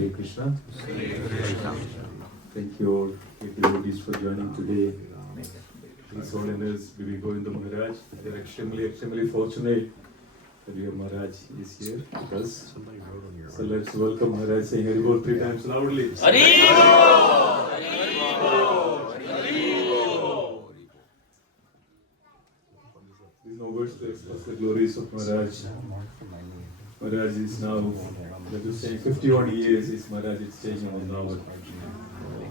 Hare Krishna. Thank you all, devotees, for joining today. His Holiness BB Govinda Maharaj. We are extremely fortunate that your Maharaj is here with us. So let's welcome Maharaj, saying Haribol 3 times loudly. Haribol! Haribol! Haribol! There's no words to express the glories of Maharaj. Maharaj is now, let us say, 51 years is Maharaj is staying on Vrindavan.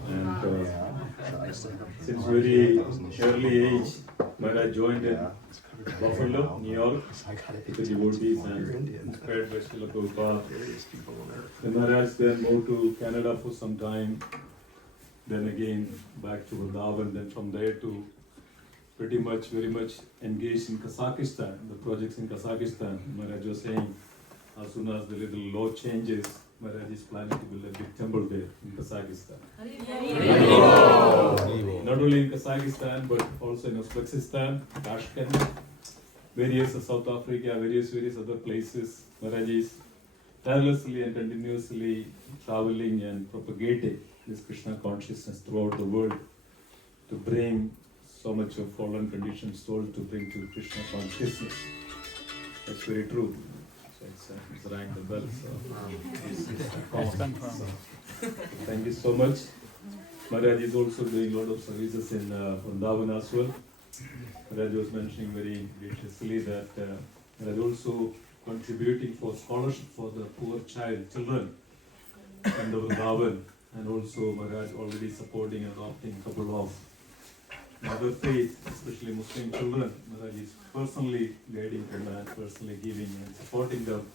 And since very early age, Maharaj joined in Buffalo, New York, with the devotees and inspired by Srila Prabhupada. Then Maharaj then moved to Canada for some time, then again back to Vrindavan, then from there to very much engaged in Kazakhstan, the projects in Kazakhstan. Maharaj was saying, as soon as the little law changes, Maharaj is planning to build a big temple there in Kazakhstan. Not only in Kazakhstan, but also in Uzbekistan, Tashkent, various South Africa, various other places. Maharaj is tirelessly and continuously traveling and propagating this Krishna consciousness throughout the world to bring so much of fallen conditioned soul to bring to Krishna consciousness. That's very true. So it's rang the bell. Thank you so much. Maharaj is also doing a lot of services in Vrindavan as well. Maharaj was mentioning very graciously that Maharaj also contributing for scholarship for the poor children in the Vrindavan, and also Maharaj already supporting and adopting a couple of other faith, especially Muslim children. Maharaj is personally guiding them and personally giving and supporting them.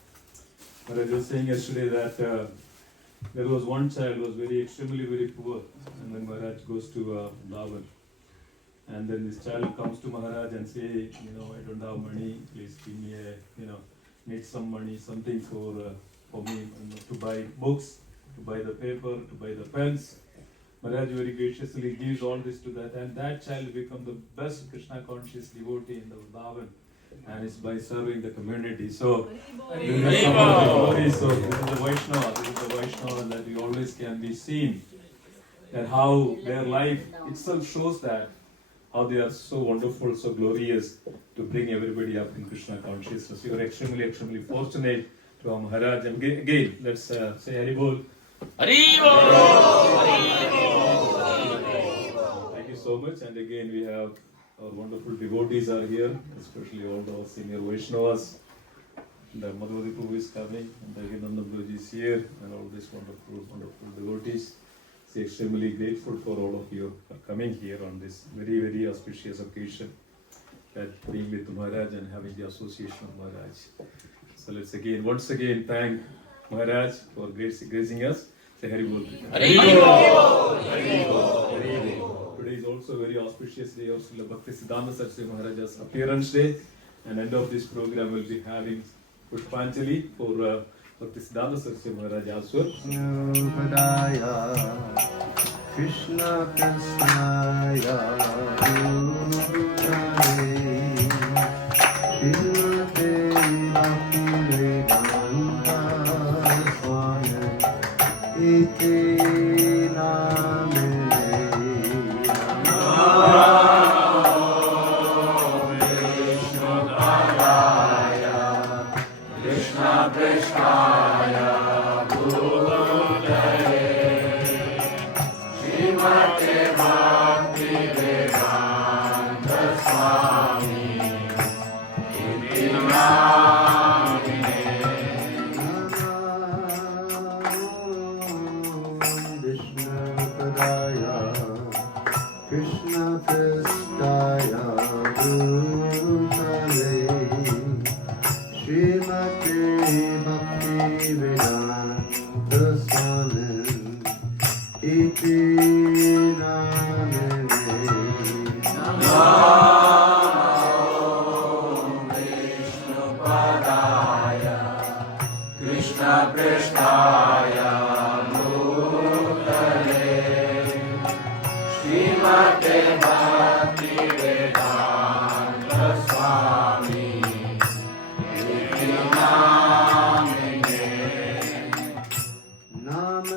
Maharaj was saying yesterday that there was one child who was extremely poor, and then Maharaj goes to Vrindavan, and then this child comes to Maharaj and say, I don't have money, please give me need some money, something for me, to buy books, to buy the paper, to buy the pens. Maharaj very graciously gives all this to that, and that child becomes the best Krishna conscious devotee in the Vrindavan, and it's by serving the community. So this is some of the glories. So this is the Vaishnava that we always can be seen, and how their life itself shows that how they are so wonderful, so glorious to bring everybody up in Krishna consciousness. You are extremely fortunate to our Maharaj. And again, let's say Haribol. Haribol! Thank you so much. And again, we have our wonderful devotees are here, especially all the senior Vaishnavas. The Madhuri Prabhu is coming, and again Nanda Prabhu is here, and all these wonderful devotees. So extremely grateful for all of you for coming here on this very auspicious occasion, that being with Maharaj and having the association of Maharaj. So let's once again thank Maharaj for gracing us. Say Haribol. Haribol! Haribol! Haribol! Today is also very auspicious day of Srila Bhakti Siddhanta Saraswati Maharaj's appearance day, and end of this program will be having Pushpanjali for Bhakti Siddhanta Saraswati Maharaj as well. Krishna Krishnaya Nam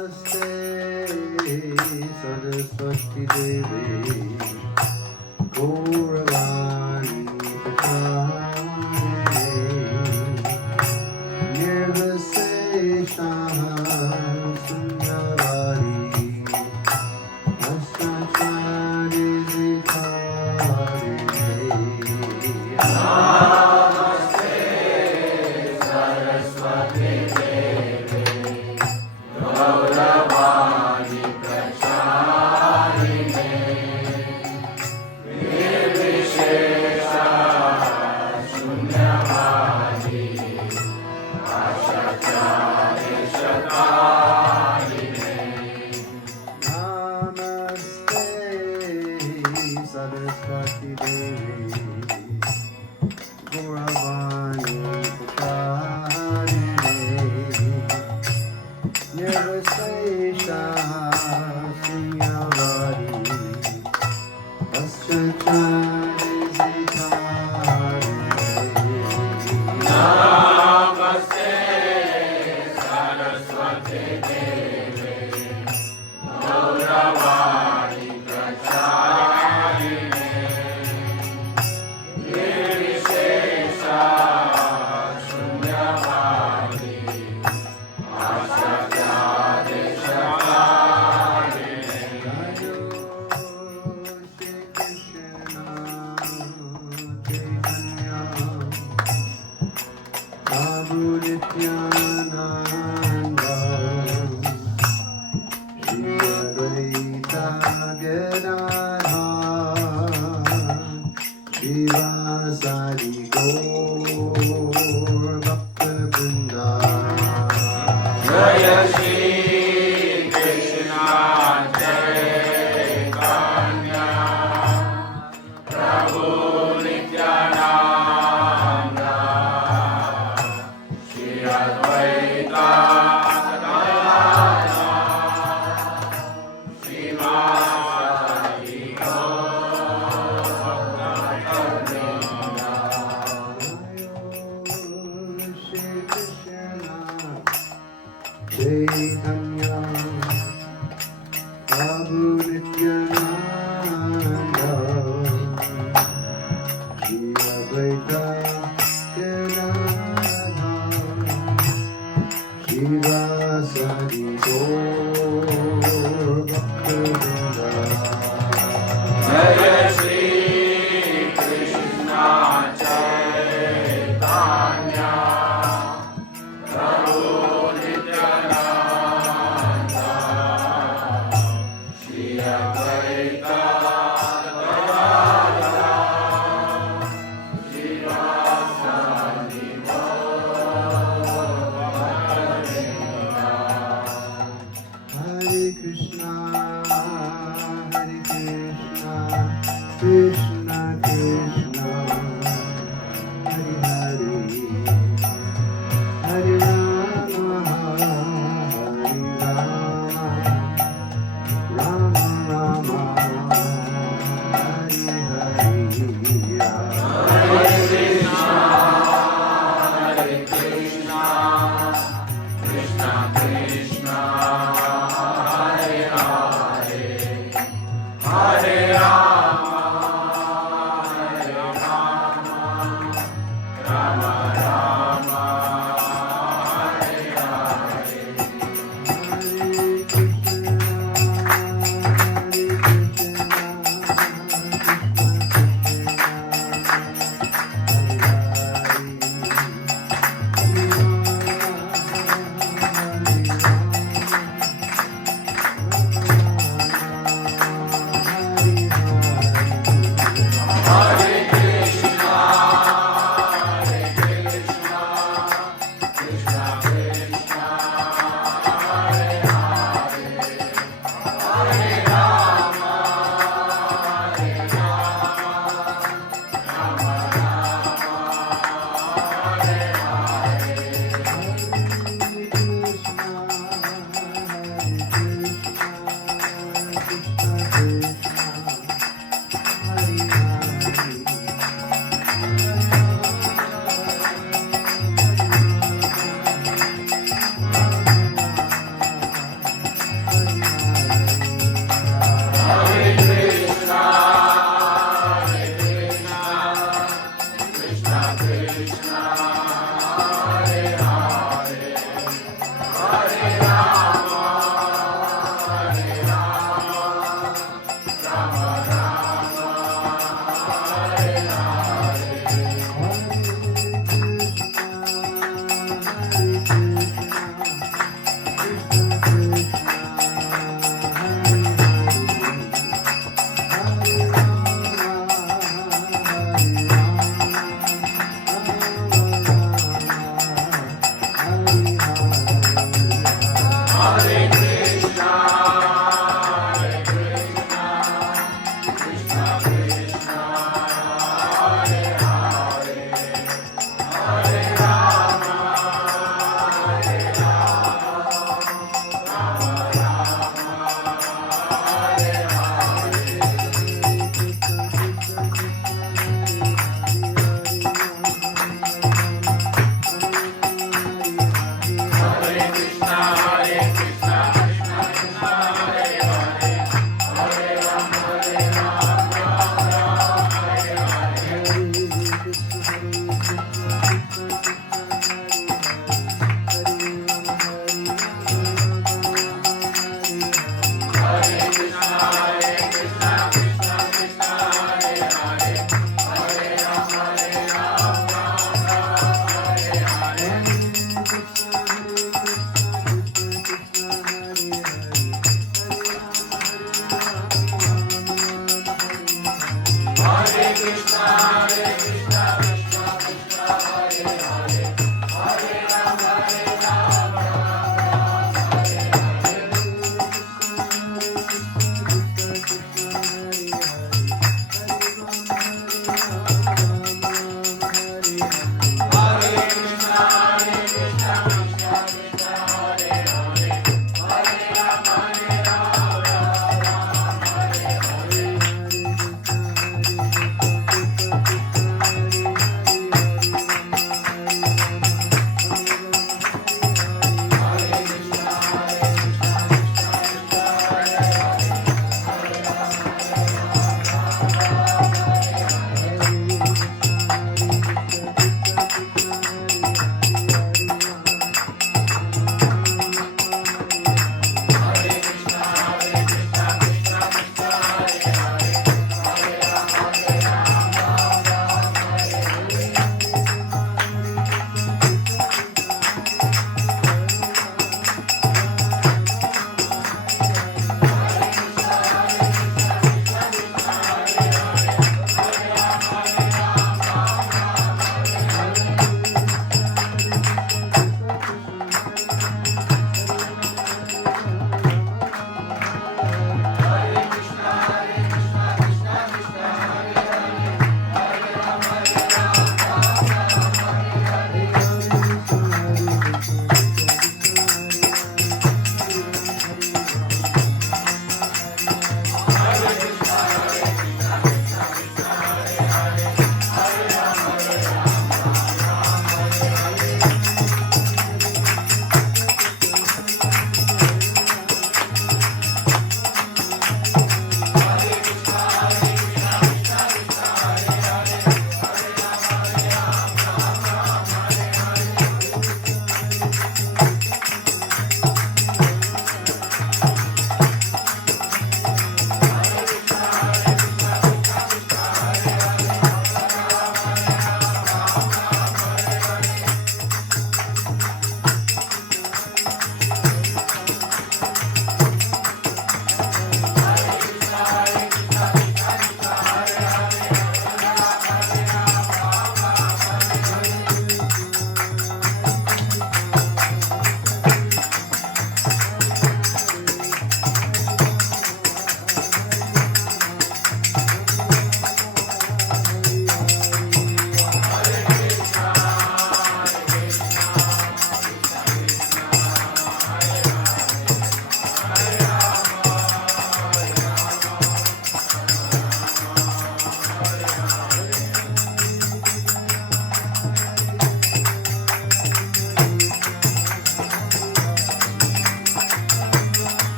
Krishna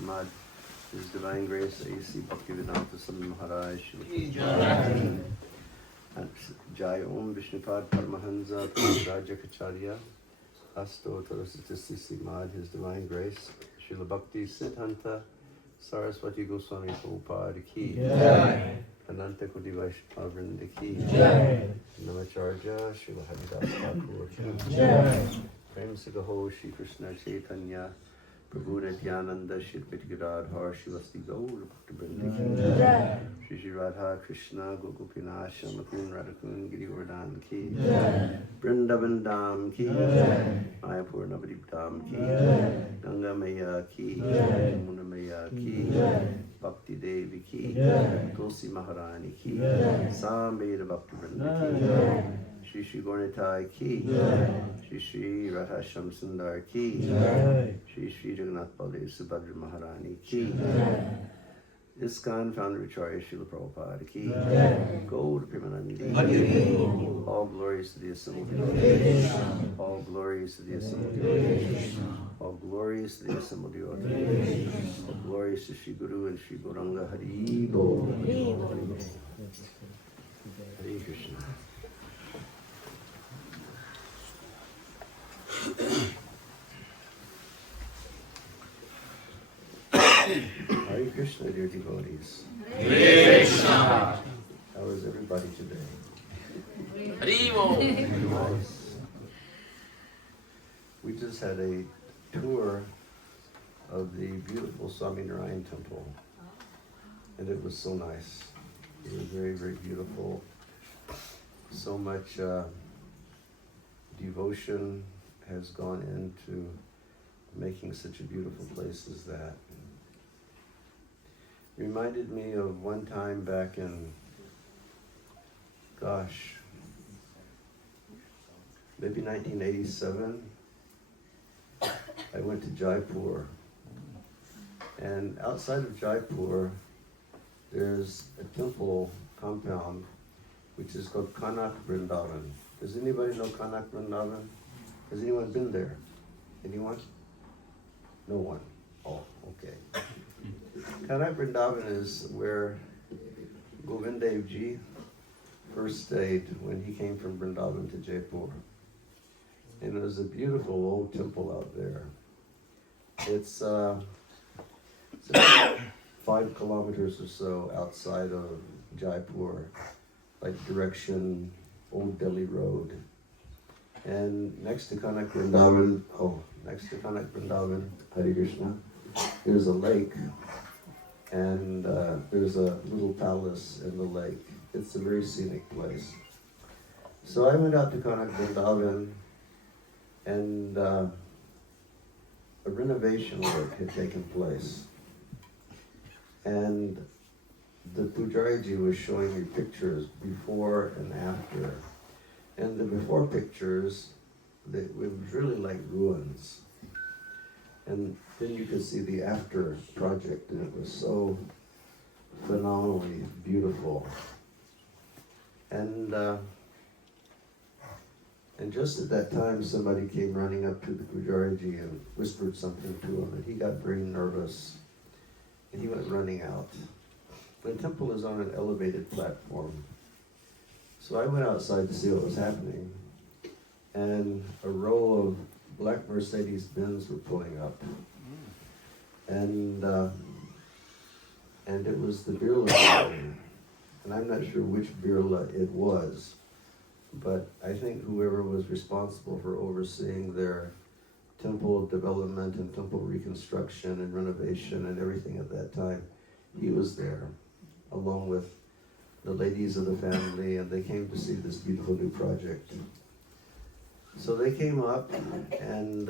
Srimad, His Divine Grace, A.C. Bhaktivedanta Swami Maharaj, Jai Om Vishnupad Paramahansa Rajakacharya, Asto Tarasatisi Srimad, His Divine Grace, Srila Bhakti Siddhanta Saraswati Goswami Prabhupada Ki, Ananta Koti Vaishnava Vrinda Ki, Namacharya Srila Haridas Thakur Ki, Prem Sigaho Shri Krishna Chaitanya Prabhu Nityananda Shri Gadadhar Shivasti Gaur Bhakta Vrinda Ki, Shri Radha Krishna Gokupinath Shamakun Radhakun Girivardhan Ki, Vrindavan Dham Ki, Mayapur Navadip Dham Ki, Ganga Maya Ki, Yamuna Maya Ki, Bhakti Devi Ki, Tulsi Maharani Ki, Sambheda Bhakta Vrinda Ki, Shri Shri Gornitai Ki, Shri Shri Radha Shamsundar Ki, Shri Shri Jagannath Baladev Subhadra Maharani Ki, ISKCON founder Acharya Srila Prabhupada Ki, Gaur Premanandi, all glories to the assembled devotees, all glories to the assembled devotees, all glories to the assembled devotees, all glories to Sri Guru and Sri Gauranga. Hari Bol, Hari Bol, Hari Bol. Hare Krishna. Hare Krishna, dear devotees. Hare Krishna. How is everybody today? Haribo. Nice. We just had a tour of the beautiful Swami Narayan temple, and it was so nice. It was very, very beautiful. So much devotion has gone into making such a beautiful place as that. Reminded me of one time back in, gosh, maybe 1987. I went to Jaipur, and outside of Jaipur, there's a temple compound which is called Kanak Vrindavan. Does anybody know Kanak Vrindavan? Has anyone been there? Anyone? No one. Oh, okay. Kanak Vrindavan is where Govinda Ji first stayed when he came from Vrindavan to Jaipur. And it was a beautiful old temple out there. It's about 5 kilometers or so outside of Jaipur, like direction Old Delhi Road. And next to Kanak Vrindavan, Hare Krishna, there's a lake, and there's a little palace in the lake. It's a very scenic place. So I went out to Kanak Vrindavan, and a renovation work had taken place. And the Pujariji was showing me pictures before and after. And the before pictures, it was really like ruins. And then you could see the after project, and it was so phenomenally beautiful. And just at that time, somebody came running up to the Pujariji and whispered something to him, and he got very nervous, and he went running out. The temple is on an elevated platform. So I went outside to see what was happening, and a row of black Mercedes Benz were pulling up. And it was the Birla family. And I'm not sure which Birla it was, but I think whoever was responsible for overseeing their temple development and temple reconstruction and renovation and everything at that time, he was there, along with the ladies of the family, and they came to see this beautiful new project. So they came up, and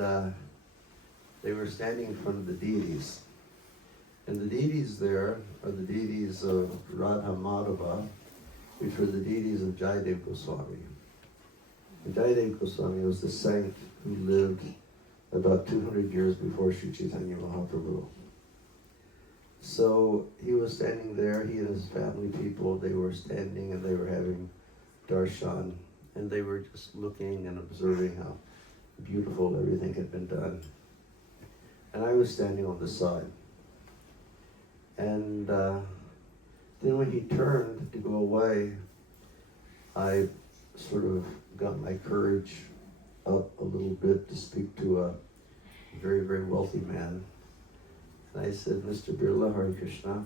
they were standing in front of the deities. And the deities there are the deities of Radha Madhava, which were the deities of Jayadev Goswami. And Jayadev Goswami was the saint who lived about 200 years before Sri Chaitanya Mahaprabhu. So he was standing there, he and his family people, they were standing and they were having darshan, and they were just looking and observing how beautiful everything had been done. And I was standing on the side. And then when he turned to go away, I sort of got my courage up a little bit to speak to a very, very wealthy man. And I said, Mr. Birla, Hare Krishna,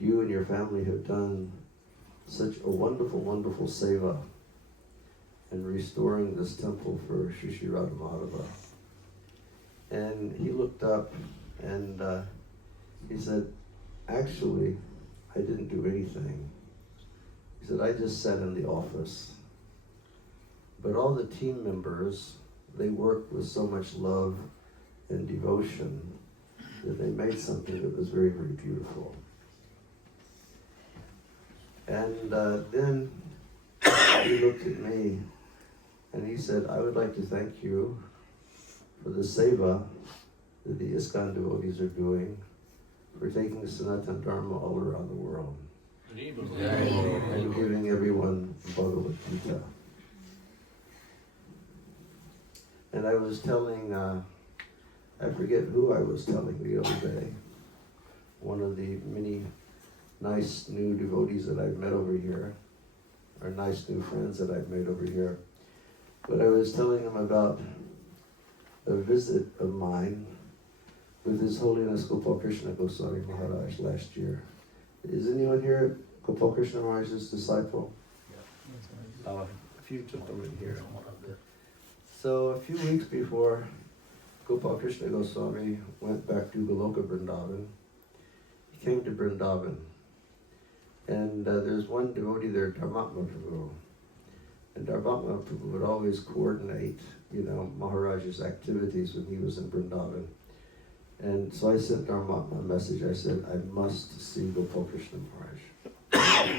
you and your family have done such a wonderful, wonderful seva in restoring this temple for Sri Sri Radha Madhava. And he looked up and he said, actually, I didn't do anything. He said, I just sat in the office. But all the team members, they worked with so much love and devotion that they made something that was very, very beautiful. And then he looked at me and he said, I would like to thank you for the seva that the ISKCON devotees are doing for taking Sanatana Dharma all around the world and giving everyone Bhagavad Gita. And I was telling, I forget who I was telling the other day, one of the many nice new devotees that I've met over here, or nice new friends that I've made over here. But I was telling him about a visit of mine with His Holiness Gopal Krishna Goswami Maharaj last year. Is anyone here Gopal Krishna Maharaj's disciple? A few took them in here. So a few weeks before Gopal Krishna Goswami went back to Goloka Vrindavan, he came to Vrindavan. And there's one devotee there, Dharmatma Prabhu. And Dharmatma Prabhu would always coordinate, Maharaj's activities when he was in Vrindavan. And so I sent Dharmatma a message. I said, I must see Gopal Krishna Maharaj.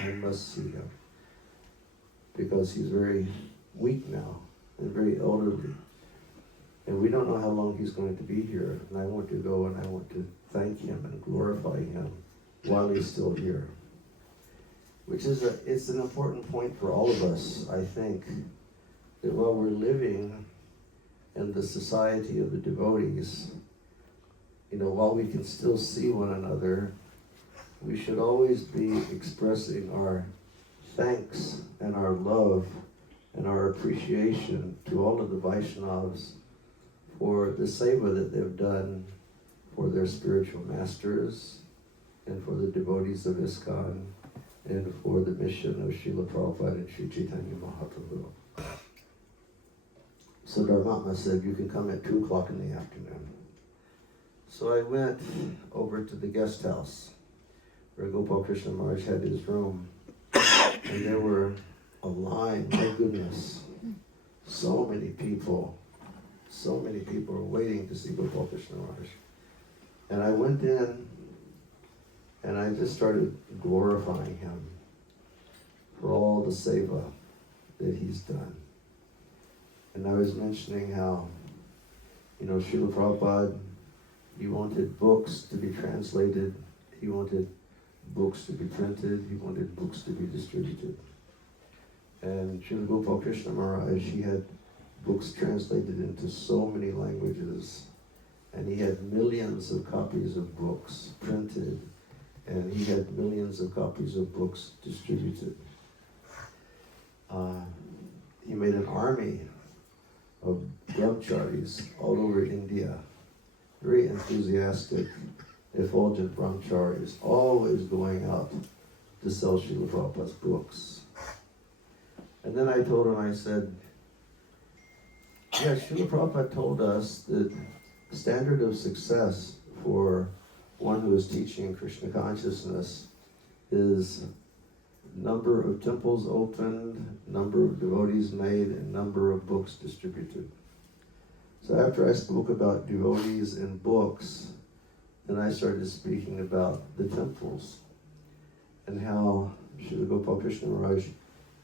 I must see him. Because he's very weak now and very elderly. And we don't know how long he's going to be here. And I want to go and I want to thank him and glorify him while he's still here. Which is it's an important point for all of us, I think, that while we're living in the society of the devotees, while we can still see one another, we should always be expressing our thanks and our love and our appreciation to all of the Vaishnavas for the seva that they've done for their spiritual masters and for the devotees of ISKCON and for the mission of Srila Prabhupada and Sri Chaitanya Mahaprabhu. So Dharmatma said, you can come at 2 o'clock in the afternoon. So I went over to the guest house where Gopal Krishna Maharaj had his room. And there were a line, my goodness, so many people were waiting to see Gopal Krishna Maharaj. And I went in and I just started glorifying him for all the seva that he's done. And I was mentioning how, Srila Prabhupada, he wanted books to be translated, he wanted books to be printed, he wanted books to be distributed. And Srila Gopal Krishna Maharaj, he had books translated into so many languages, and he had millions of copies of books printed, and he had millions of copies of books distributed. He made an army of brahmacharis all over India, very enthusiastic, effulgent brahmacharis, always going out to sell Srila Prabhupada's books. And then I told him, I said, yeah, Srila Prabhupada told us that the standard of success for one who is teaching Krishna consciousness is number of temples opened, number of devotees made, and number of books distributed. So after I spoke about devotees and books, then I started speaking about the temples and how Srila Gopal Krishna Maharaj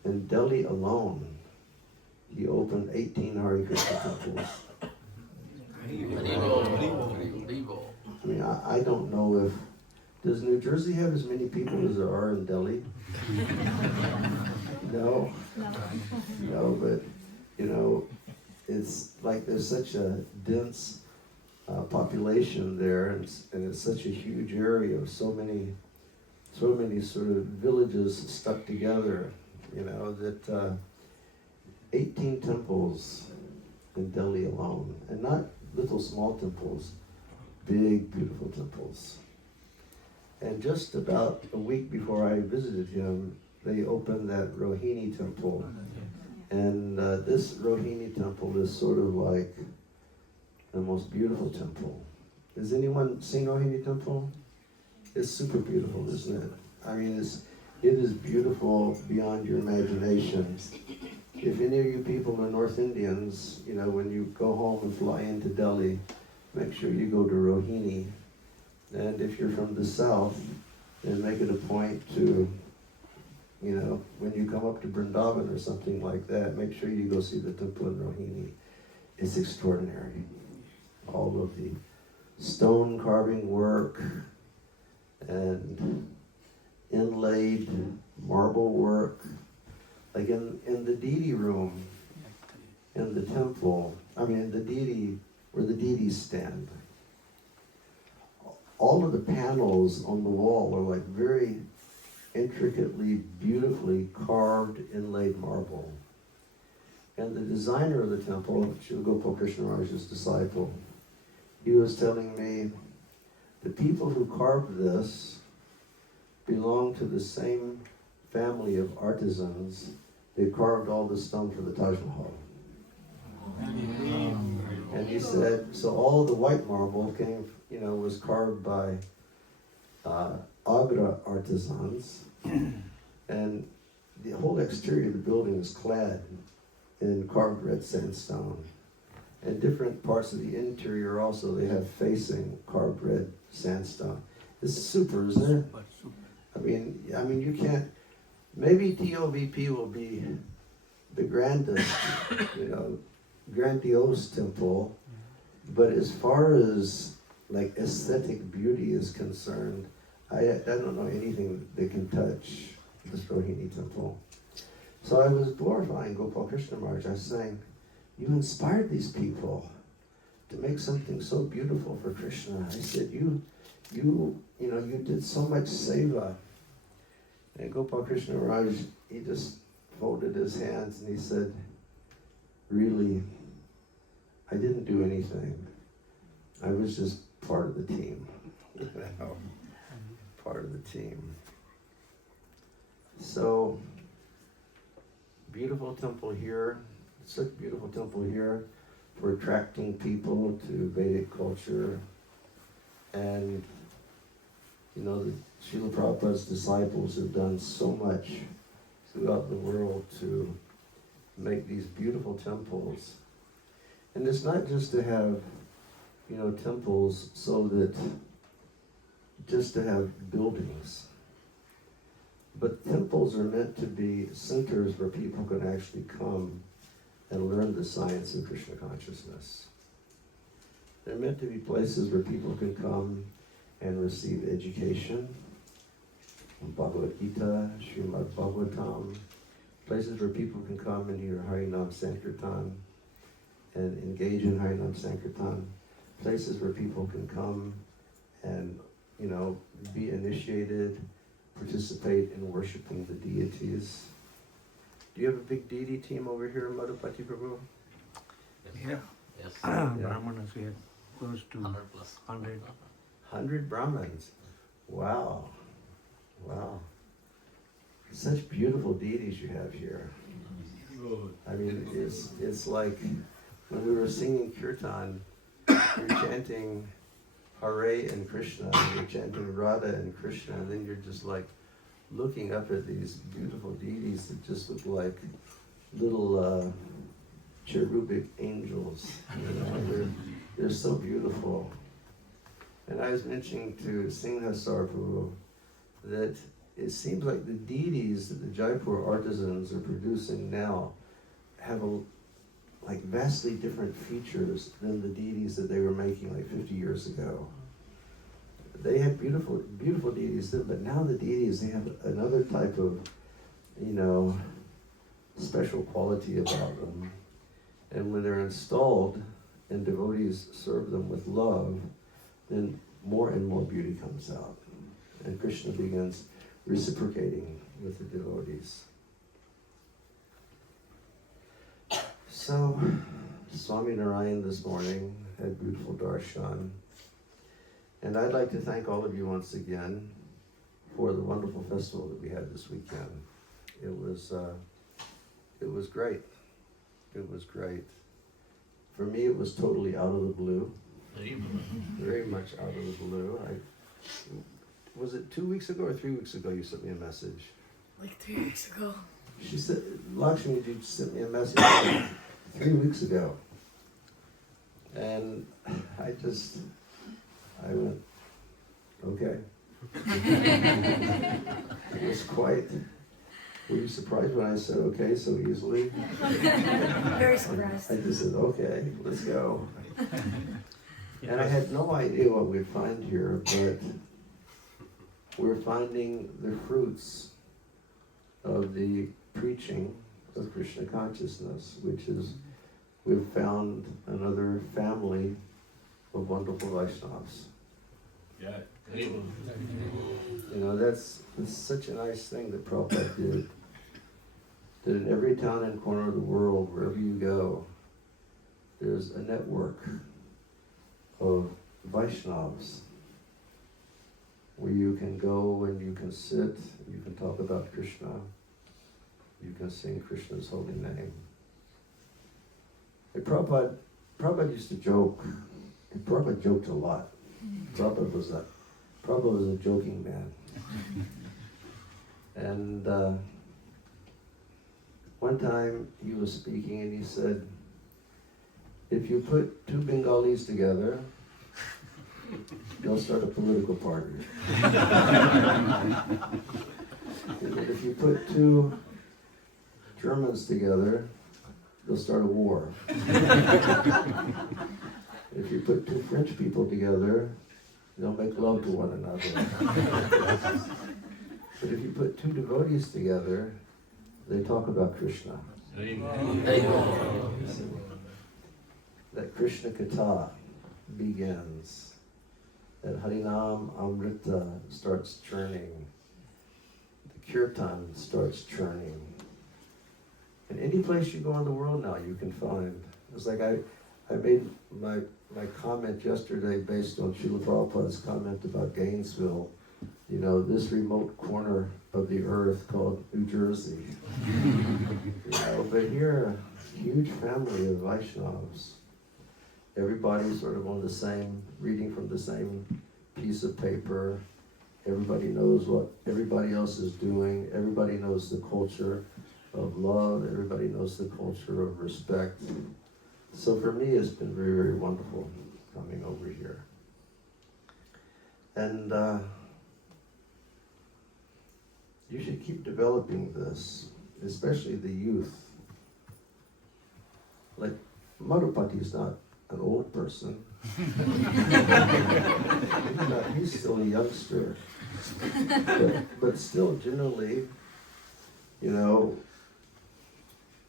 in Delhi alone, he opened 18 Hare Krishna temples. I mean, I don't know if, does New Jersey have as many people as there are in Delhi? No, but, it's like there's such a dense population there, and it's such a huge area of so many sort of villages stuck together, that 18 temples in Delhi alone, and not little small temples, big, beautiful temples. And just about a week before I visited him, they opened that Rohini temple. And this Rohini temple is sort of like the most beautiful temple. Has anyone seen Rohini temple? It's super beautiful, isn't it? I mean, it is beautiful beyond your imagination. If any of you people are North Indians, when you go home and fly into Delhi, make sure you go to Rohini. And if you're from the south, then make it a point to, when you come up to Vrindavan or something like that, make sure you go see the temple in Rohini. It's extraordinary. All of the stone carving work and inlaid marble work. Like in the deity room, in the temple, where the deities stand, all of the panels on the wall are like very intricately, beautifully carved, inlaid marble. And the designer of the temple, Srila Gopal Krishna Maharaj's disciple, he was telling me, the people who carved this belong to the same family of artisans that carved all the stone for the Taj Mahal. And he said, so all the white marble was carved by Agra artisans, and the whole exterior of the building is clad in carved red sandstone. And different parts of the interior also, they have facing carved red sandstone. It's super, isn't it? I mean, you can't. Maybe TOVP will be the grandest, grandiose temple, but as far as like aesthetic beauty is concerned, I don't know anything that can touch this Rohini temple. So I was glorifying Gopal Krishna Maharaj. I was saying, you inspired these people to make something so beautiful for Krishna. I said, you did so much seva. And Gopal Krishna Maharaj, he just folded his hands and he said, really, I didn't do anything. I was just part of the team. Part of the team. So, beautiful temple here. Such a beautiful temple here for attracting people to Vedic culture. And, the Srila Prabhupada's disciples have done so much throughout the world to make these beautiful temples. And it's not just to have, temples just to have buildings. But temples are meant to be centers where people can actually come and learn the science of Krishna consciousness. They're meant to be places where people can come and receive education, Bhagavad Gita, Srimad Bhagavatam, places where people can come and hear Harinam Sankirtan and engage in Harinam Sankirtan, places where people can come and, be initiated, participate in worshiping the deities. Do you have a big deity team over here, Madhupati Prabhu? Yeah. Yes. Brahmanas, we have close to 100 plus. 100. 100 Brahmins. Wow. Wow. Such beautiful deities you have here. I mean, it's like when we were singing Kirtan, you're chanting Hare and Krishna, and you're chanting Radha and Krishna, and then you're just like looking up at these beautiful deities that just look like little cherubic angels. They're so beautiful. And I was mentioning to Simhesvara Prabhu that it seems like the deities that the Jaipur artisans are producing now have vastly different features than the deities that they were making like 50 years ago. They had beautiful, beautiful deities then, but now the deities, they have another type of, special quality about them. And when they're installed and devotees serve them with love, then more and more beauty comes out. And Krishna begins reciprocating with the devotees. So, Swami Narayan this morning had beautiful darshan. And I'd like to thank all of you once again for the wonderful festival that we had this weekend. It was great. It was great. For me, it was totally out of the blue. Very much out of the blue. Was it 2 weeks ago or 3 weeks ago you sent me a message? Like 3 weeks ago. She said, Lakshmi, you sent me a message 3 weeks ago. And I went, okay. It was quite, were you surprised when I said okay so easily? Very surprised. I just said, okay, let's go. And I had no idea what we'd find here, but we're finding the fruits of the preaching of Krishna consciousness, which is, we've found another family of wonderful Vaishnavas. Yeah. You know, that's such a nice thing that Prabhupada did. That in every town and corner of the world, wherever you go, there's a network of Vaishnavas where you can go and you can sit, you can talk about Krishna, you can sing Krishna's holy name. And Prabhupada used to joke, and Prabhupada joked a lot. Prabhupada was a joking man. And one time he was speaking and he said, if you put two Bengalis together, they'll start a political party. If you put two Germans together, they'll start a war. If you put two French people together, they'll make love to one another. But if you put two devotees together, they talk about Krishna. That Krishna Katha begins. That Harinam Amrita starts churning. The Kirtan starts churning. And any place you go in the world now, you can find. It's like I made my comment yesterday based on Srila Prabhupada's comment about Gainesville. You know, this remote corner of the earth called New Jersey. You know, but here, a huge family of Vaishnavas. Everybody's sort of on the same, reading from the same piece of paper. Everybody knows what everybody else is doing. Everybody knows the culture of love. Everybody knows the culture of respect. So for me, it's been very, very wonderful coming over here. And you should keep developing this, especially the youth. Like, Madhupati's not an old person. He's still a youngster. But still, generally, you know,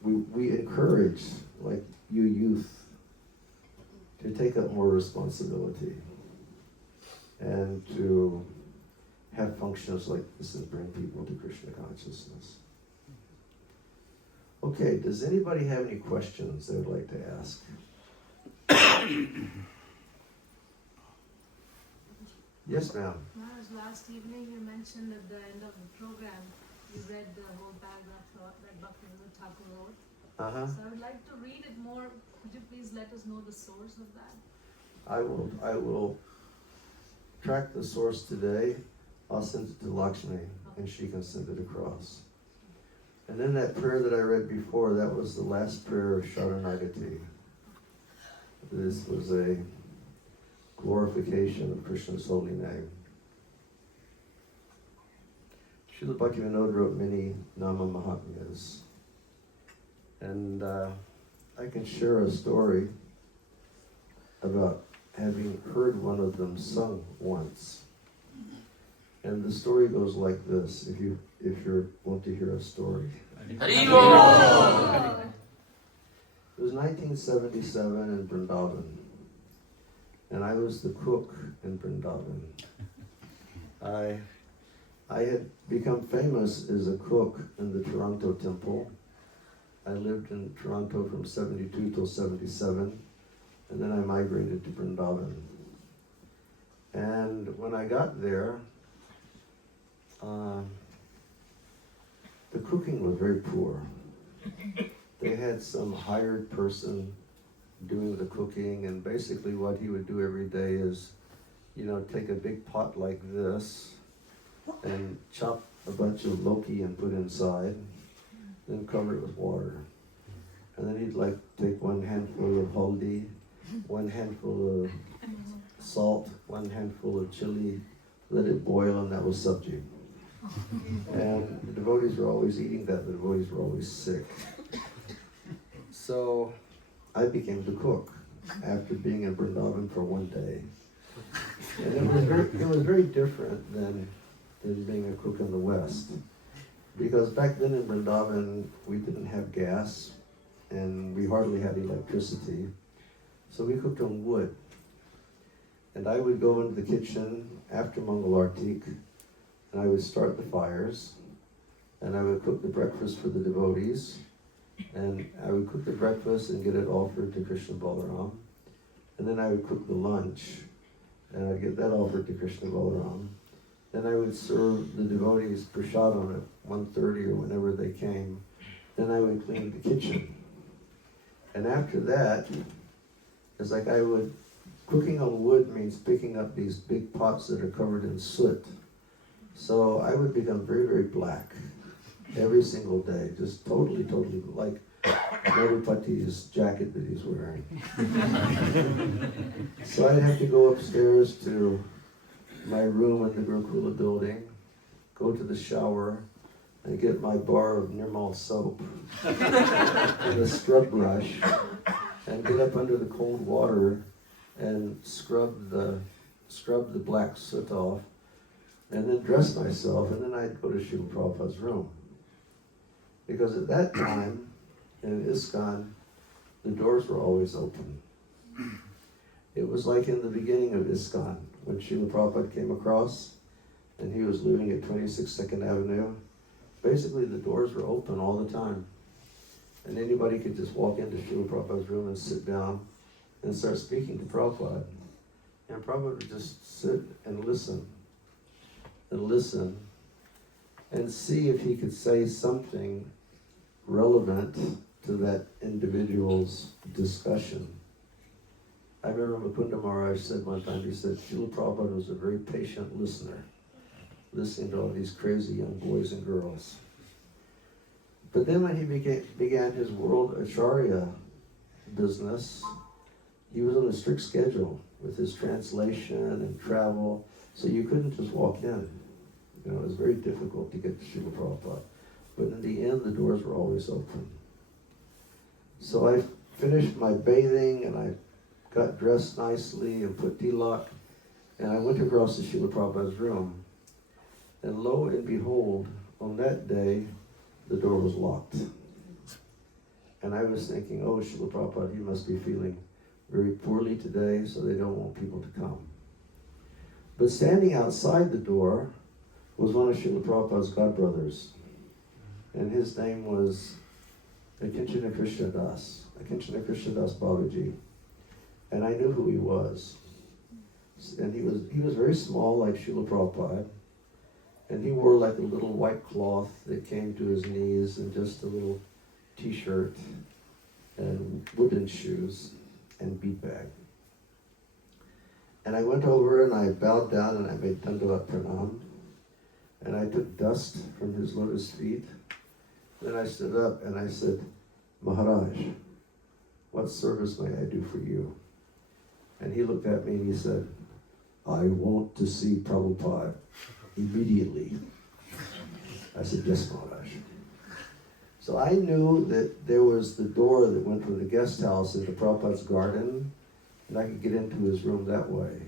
we encourage, like, you youth to take up more responsibility and to have functions like this and bring people to Krishna consciousness. Okay, does anybody have any questions they would like to ask? Yes, ma'am. Maharaj, last evening you mentioned at the end of the program, you read the whole paragraph that Bhaktivinoda Thakur wrote. Uh-huh. So I would like to read it more. Could you please let us know the source of that? I will track the source today. I'll send it to Lakshmi and she can send it across. And then that prayer that I read before, that was the last prayer of Sharanagati. This was a glorification of Krishna's holy name. Srila Bhaktivinoda wrote many Nama Mahatmyas. And I can share a story about having heard one of them sung once. And the story goes like this, if you want to hear a story. It was 1977 in Vrindavan, and I was the cook in Vrindavan. I had become famous as a cook in the Toronto temple. I lived in Toronto from 72 till 77, and then I migrated to Vrindavan. And when I got there, the cooking was very poor. They had some hired person doing the cooking, and basically what he would do every day is, take a big pot like this and chop a bunch of loki and put inside, then cover it with water. And then he'd take one handful of haldi, one handful of salt, one handful of chili, let it boil, and that was sabji. And the devotees were always eating that, the devotees were always sick. So I became the cook after being in Vrindavan for one day. And it was very different than being a cook in the West. Because back then in Vrindavan, we didn't have gas, and we hardly had electricity. So we cooked on wood. And I would go into the kitchen after Mangalartik, and I would start the fires, and I would cook the breakfast for the devotees, and I would cook the breakfast and get it offered to Krishna Balaram. And then I would cook the lunch, and I'd get that offered to Krishna Balaram. Then I would serve the devotees prasadam at 1:30 or whenever they came. Then I would clean the kitchen. And after that, it's like cooking on wood means picking up these big pots that are covered in soot. So I would become very, very black every single day, just totally like Madhupati's jacket that he's wearing. So I'd have to go upstairs to my room in the Gurukula building, go to the shower, and get my bar of Nirmal soap and a scrub brush, and get up under the cold water and scrub the black soot off, and then dress myself, and then I'd go to Srila Prabhupada's room. Because at that time, in ISKCON, the doors were always open. It was like in the beginning of ISKCON, when Srila Prabhupada came across, and he was living at 26 2nd Avenue. Basically, the doors were open all the time. And anybody could just walk into Srila Prabhupada's room and sit down and start speaking to Prabhupada. And Prabhupada would just sit and listen, and see if he could say something relevant to that individual's discussion. I remember Mukunda Maharaj said one time, he said, Srila Prabhupada was a very patient listener, listening to all these crazy young boys and girls. But then when he began his world acharya business, he was on a strict schedule with his translation and travel, so you couldn't just walk in. It was very difficult to get to Srila Prabhupada. But in the end, the doors were always open. So I finished my bathing, and I got dressed nicely and put tilak, and I went across to Srila Prabhupada's room. And lo and behold, on that day, the door was locked. And I was thinking, oh, Srila Prabhupada, he must be feeling very poorly today, so they don't want people to come. But standing outside the door was one of Srila Prabhupada's godbrothers. And his name was Akinchana Krishna Das Babaji. And I knew who he was. And he was very small, like Srila Prabhupada. And he wore like a little white cloth that came to his knees, and just a little t-shirt and wooden shoes and bead bag. And I went over and I bowed down and I made Dandavat Pranam. And I took dust from his lotus feet. Then I stood up and I said, Maharaj, what service may I do for you? And he looked at me and he said, I want to see Prabhupada immediately. I said, yes, Maharaj. So I knew that there was the door that went from the guest house into Prabhupada's garden, and I could get into his room that way.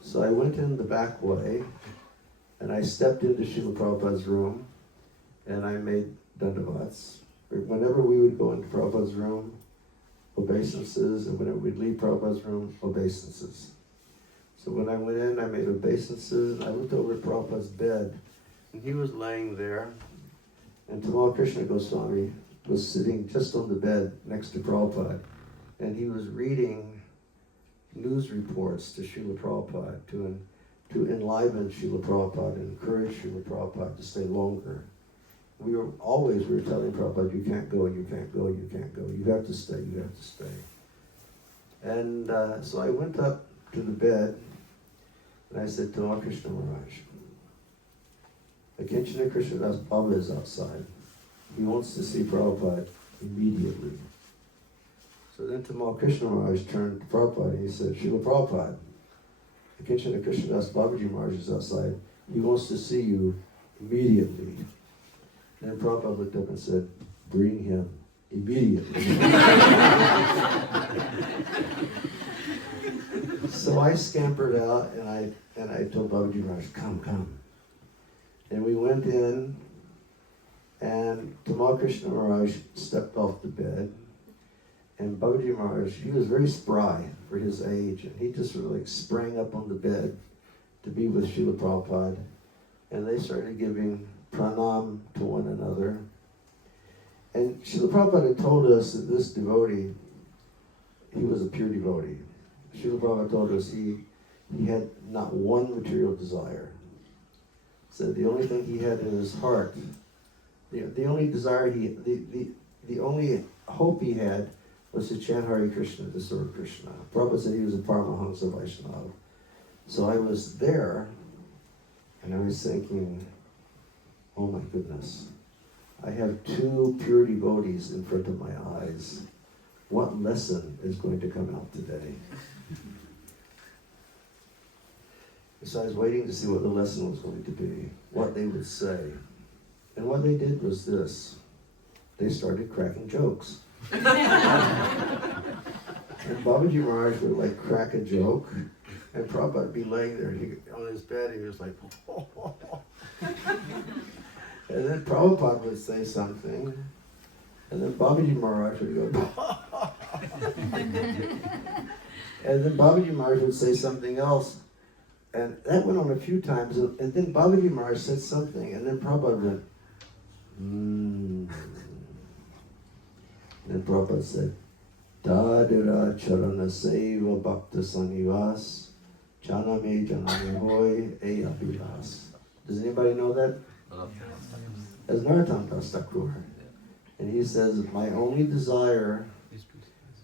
So I went in the back way, and I stepped into Srila Prabhupada's room, and I made dandavats. Whenever we would go into Prabhupada's room, obeisances, and whenever we'd leave Prabhupada's room, obeisances. So when I went in, I made obeisances, and I looked over at Prabhupada's bed, and he was laying there, and Tamal Krishna Goswami was sitting just on the bed next to Prabhupada, and he was reading news reports to Srila Prabhupada to enliven Srila Prabhupada and encourage Srila Prabhupada to stay longer. We were telling Prabhupada, you can't go, you can't go, you can't go, you have to stay, you have to stay. And so I went up to the bed, and I said to Krishna Maharaj, Akinchana Krishnadas Baba is outside. He wants to see Prabhupada immediately. So then Tamal Krishna Maharaj turned to Prabhupada and he said, Srila Prabhupada, Akinchana Krishnadas Babaji Maharaj is outside. He wants to see you immediately. Then Prabhupada looked up and said, bring him immediately. So I scampered out and I told Babaji Maharaj, come. And we went in, and Tamal Krishna Maharaj stepped off the bed, and Babaji Maharaj, he was very spry for his age, and he just sort of like sprang up on the bed to be with Srila Prabhupada, and they started giving pranam to one another. And Srila Prabhupada had told us that this devotee, he was a pure devotee. Srila Prabhupada told us he had not one material desire. Said the only thing he had in his heart, the only desire the only hope he had was to chant Hare Krishna, to serve Krishna. Prabhupada said he was a Paramahansa Vaishnava. So I was there, and I was thinking, oh my goodness, I have two pure devotees in front of my eyes. What lesson is going to come out today? So I was waiting to see what the lesson was going to be, what they would say. And what they did was this. They started cracking jokes. And Babaji Maharaj would like crack a joke, and Prabhupada would be laying there on his bed, he was like, and then Prabhupada would say something, and then Babaji Maharaj would go, and then Babaji Maharaj would say something else. And that went on a few times, and then Babaji Maharaj said something, and then Prabhupada went, And then Prabhupada said, Dadira Charana Seva Bhakta Sanivas, Janame Janame Hoy E Abhilas. Does anybody know that? That's Narottam Das Thakur. And he says, my only desire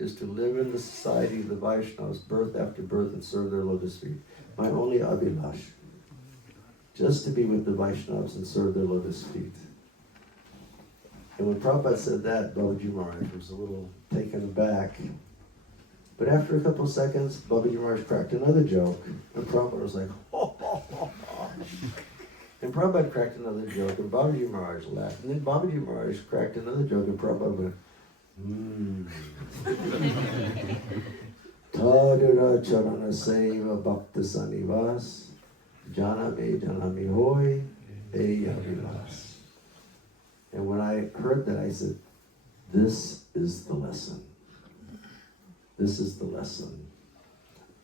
is to live in the society of the Vaishnavas, birth after birth, and serve their lotus feet. My only abhilash, just to be with the Vaishnavas and serve their lotus feet. And when Prabhupada said that, Babaji Maharaj was a little taken aback. But after a couple of seconds, Babaji Maharaj cracked another joke, and Prabhupada was like, And Prabhupada cracked another joke, and Babaji Maharaj laughed. And then Babaji Maharaj cracked another joke, and Prabhupada went, Tadura Charana Seva Bhakta Sanivas, Janame Janami Hoy, Eyavilas. And when I heard that, I said, this is the lesson. This is the lesson.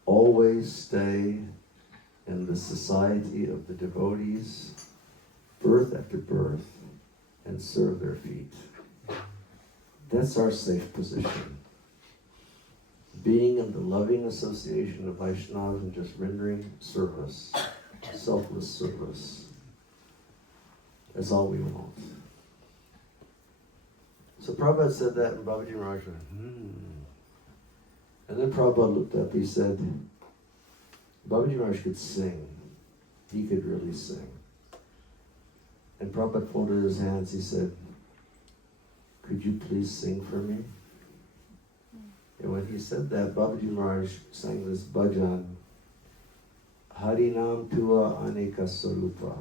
Always stay in the society of the devotees, birth after birth, and serve their feet. That's our safe position. Being in the loving association of Vaishnavas and just rendering service, selfless service. That's all we want. So Prabhupada said that, and Babaji Maharaj went, And then Prabhupada looked up, he said, Babaji Maharaj could sing. He could really sing. And Prabhupada folded his hands, he said, could you please sing for me? And when he said that, Babaji Maharaj sang this bhajan, Harinam Tua Aneka Sarupa,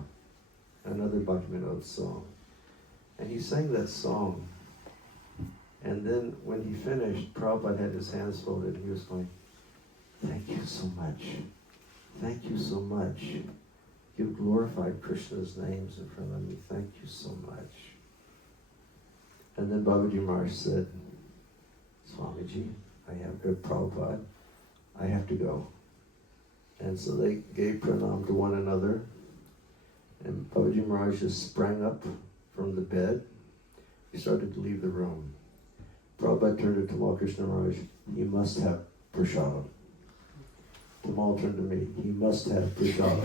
another Bhakti song. And he sang that song. And then when he finished, Prabhupada had his hands folded and he was going, thank you so much. Thank you so much. You've glorified Krishna's names in front of me. Thank you so much. And then Babaji Maharaj said, Swamiji, Prabhupada, I have to go. And so they gave pranam to one another. And Babaji Maharaj just sprang up from the bed. He started to leave the room. Prabhupada turned to Tamal Krishna Maharaj, he must have prasadam. Tamal turned to me, he must have prasadam.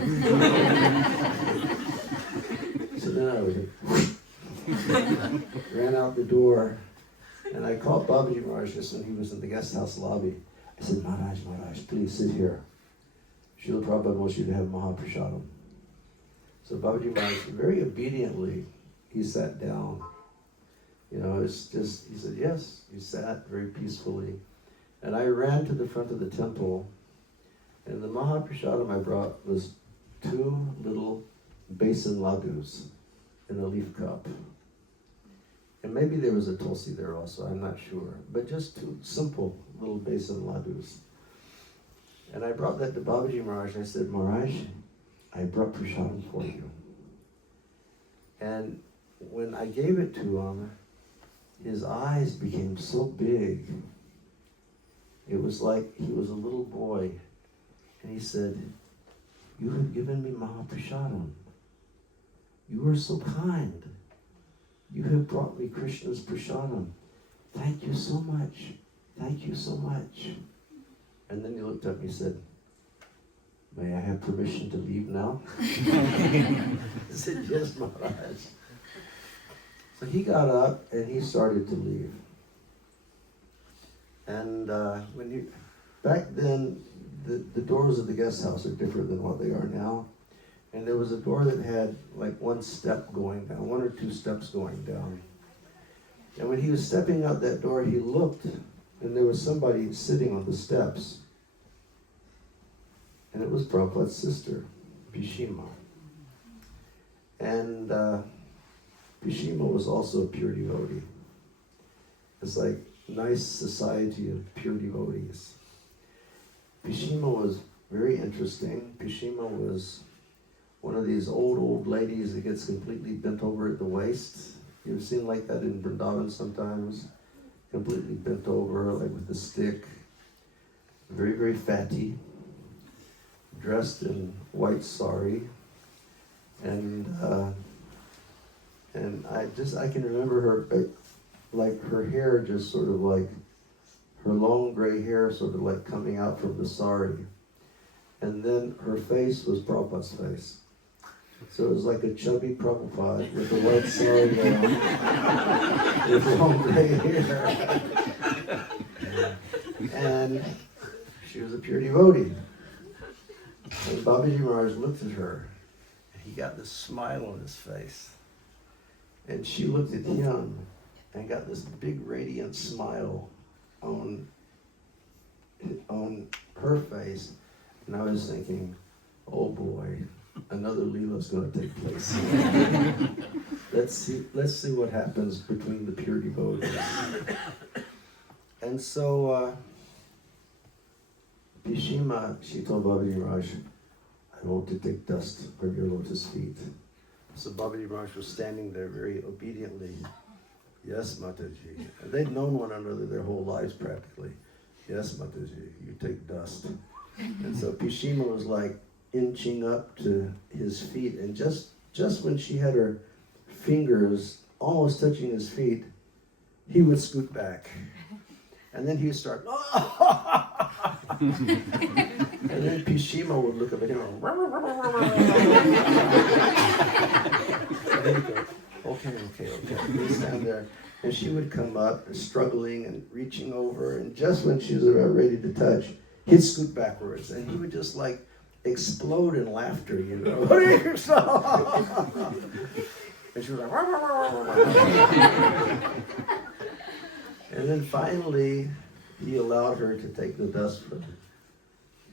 So then I ran out the door, and I called Babaji Maharaj just when he was in the guest house lobby. I said, Maharaj, please sit here. Srila Prabhupada wants you to have Mahaprasadam. So Babaji Maharaj, very obediently, he sat down. You know, it's just, he said, yes. He sat very peacefully. And I ran to the front of the temple, and the Mahaprasadam I brought was 2 little basin ladus in a leaf cup. And maybe there was a tulsi there also, I'm not sure. But just 2 simple little basin ladus. And I brought that to Babaji Maharaj. I said, Maharaj, I brought prasadam for you. And when I gave it to him, his eyes became so big. It was like he was a little boy. And he said, you have given me Mahaprasadam. You are so kind. You have brought me Krishna's prasadam. Thank you so much. Thank you so much. And then he looked up and he said, may I have permission to leave now? I said, yes, Maharaj. So he got up and he started to leave. And back then, the doors of the guest house are different than what they are now. And there was a door that had like 1 step going down, 1 or 2 steps going down. And when he was stepping out that door, he looked, and there was somebody sitting on the steps. And it was Prabhupada's sister, Bhishima. And Bhishima was also a pure devotee. It's like nice society of pure devotees. Bhishima was very interesting. Bhishima was one of these old ladies that gets completely bent over at the waist. You ever seen like that in Vrindavan sometimes? Completely bent over, like with a stick. Very, very fatty. Dressed in white sari. And I can remember her, like her hair just sort of like, her long gray hair sort of like coming out from the sari. And then her face was Prabhupada's face. So it was like a chubby Prabhupada with a white sari on, with long gray hair. And she was a pure devotee. And Babaji Maharaj looked at her, and he got this smile on his face. And she looked at him, and got this big radiant smile on her face. And I was thinking, oh boy, another Leela's going to take place. Let's see what happens between the pure devotees. And so Bhishima, she told Babaji Maharaj, I want to take dust from your lotus feet. So Babaji Maharaj was standing there very obediently. Yes, Mataji. And they'd known one another their whole lives practically. Yes, Mataji, you take dust. And so Bhishima was like inching up to his feet, and just when she had her fingers almost touching his feet, he would scoot back. And then he would start, and then Bhishima would look up at him and then he'd go, okay. He'd stand there. And she would come up, struggling and reaching over, and just when she was about ready to touch, he'd scoot backwards, and he would just like explode in laughter, you know. What are you so? And she was like, and then finally, he allowed her to take the dust from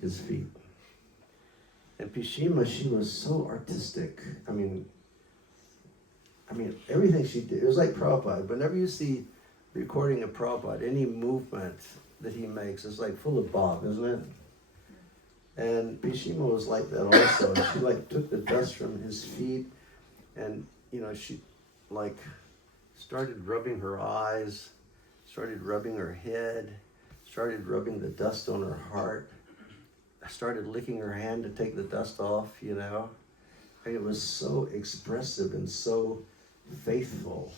his feet. And Bhishima, she was so artistic. I mean, everything she did, it was like Prabhupada. Whenever you see recording of Prabhupada, any movement that he makes is like full of Bob, isn't it? And Bhishima was like that also. She like took the dust from his feet, and you know, she like started rubbing her eyes, started rubbing her head, started rubbing the dust on her heart. I started licking her hand to take the dust off, you know. It was so expressive and so faithful.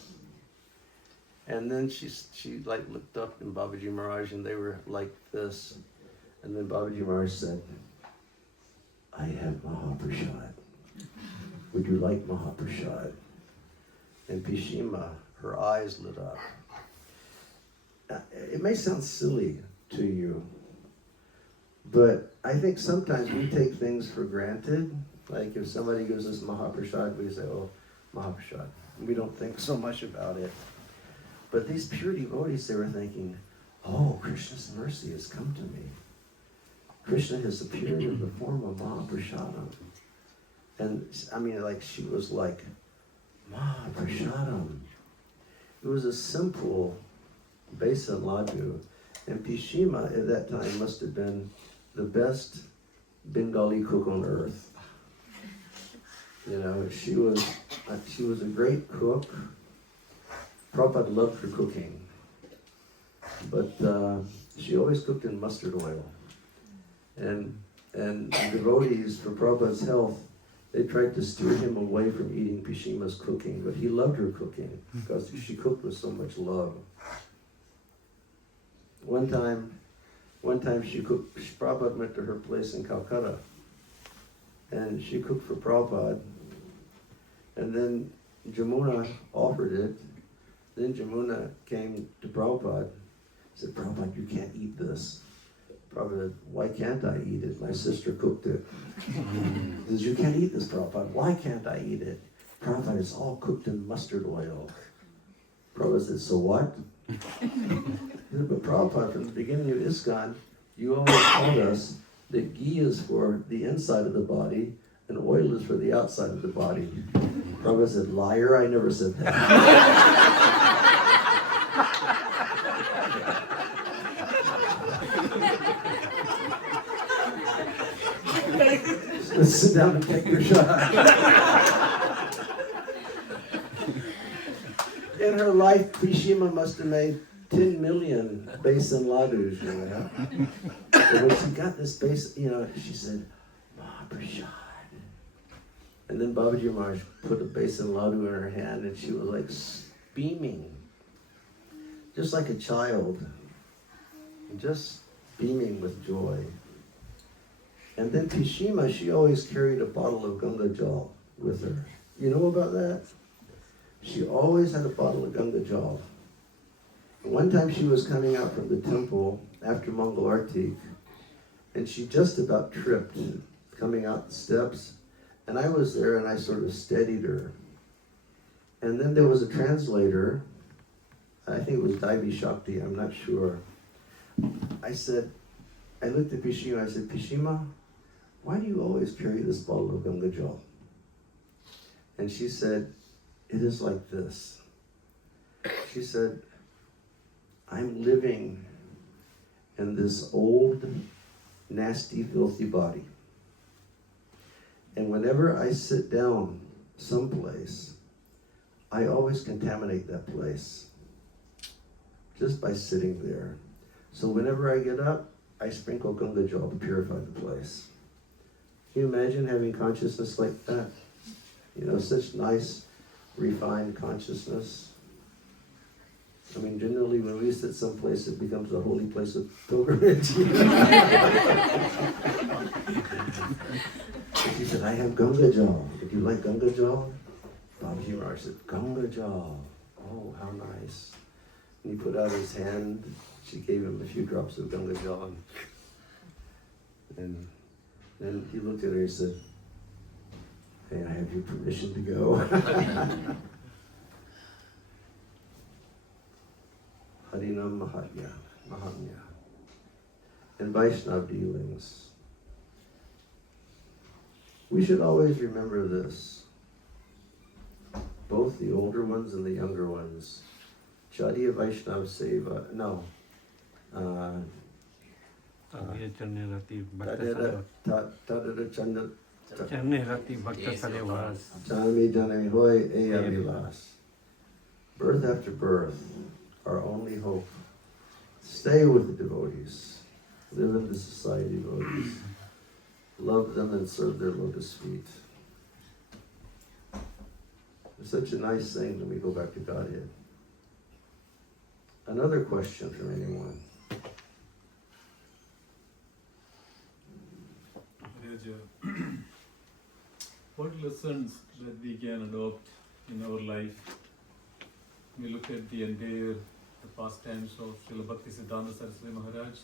And then she like looked up in Babaji Maharaj and they were like this. And then Babaji Maharaj said, I have Mahaprasad. Would you like Mahaprasad? And Pishima, her eyes lit up. It may sound silly to you, but I think sometimes we take things for granted. Like if somebody gives us Mahaprasad, we say, oh, Mahaprasad. We don't think so much about it. But these pure devotees, they were thinking, oh, Krishna's mercy has come to me. Krishna has appeared in the form of Mahaprasadam. And I mean, like, she was like, Mahaprasadam. It was a simple besan ladu. And Pishima at that time must have been the best Bengali cook on earth. You know, she was a great cook. Prabhupada loved her cooking. But she always cooked in mustard oil. And devotees, for Prabhupada's health, they tried to steer him away from eating Pishima's cooking, but he loved her cooking because she cooked with so much love. One time she cooked, Prabhupada went to her place in Calcutta, and she cooked for Prabhupada, and then Jamuna offered it. Then Jamuna came to Prabhupada, said, Prabhupada, you can't eat this. Prabhupada said, why can't I eat it? My sister cooked it. He says, you can't eat this, Prabhupada. Why can't I eat it? Prabhupada, it's all cooked in mustard oil. Prabhupada said, so what? But Prabhupada, from the beginning of ISKCON, you always told us that ghee is for the inside of the body and oil is for the outside of the body. Prabhupada said, liar, I never said that. Let's sit down and take your shot. In her life, Pishima must have made 10 million besan ladus, you know. But when she got this base, you know, she said, Mahaprasad. And then Babaji Maharaj put a besan ladu in her hand and she was like beaming. Just like a child. Just beaming with joy. And then Pishima, she always carried a bottle of Ganga Jal with her. You know about that? She always had a bottle of Ganga Jal. One time she was coming out from the temple after Mangal Arti, and she just about tripped coming out the steps. And I was there and I sort of steadied her. And then there was a translator, I think it was Daivi Shakti, I'm not sure. I looked at Pishima, I said, Pishima, why do you always carry this bottle of Ganga Jal? And she said, it is like this. She said, I'm living in this old, nasty, filthy body. And whenever I sit down someplace, I always contaminate that place just by sitting there. So whenever I get up, I sprinkle Ganga Jal to purify the place. Can you imagine having consciousness like that? You know, such nice, refined consciousness. I mean, generally when we sit someplace, it becomes a holy place of pilgrimage. She said, I have Ganga Jal. Would you like Ganga Jal? Babaji Maharaj said, Ganga Jal. Oh, how nice. And he put out his hand. She gave him a few drops of Ganga Jal. And then he looked at her and said, hey, I have your permission to go. Harinam Mahatmya. And Vaishnav dealings. We should always remember this. Both the older ones and the younger ones. Chadiya Vaishnav Seva, no. Tadada Chanda Janami Janami Hoy Eya Vilas. Birth after birth, our only hope. Stay with the devotees. Live in the society of devotees. Love them and serve their lotus feet. It's such a nice thing that we go back to Godhead. Another question from anyone? What lessons that we can adopt in our life? We look at the entire pastimes of Srila Bhaktisiddhanta Saraswati Maharaj.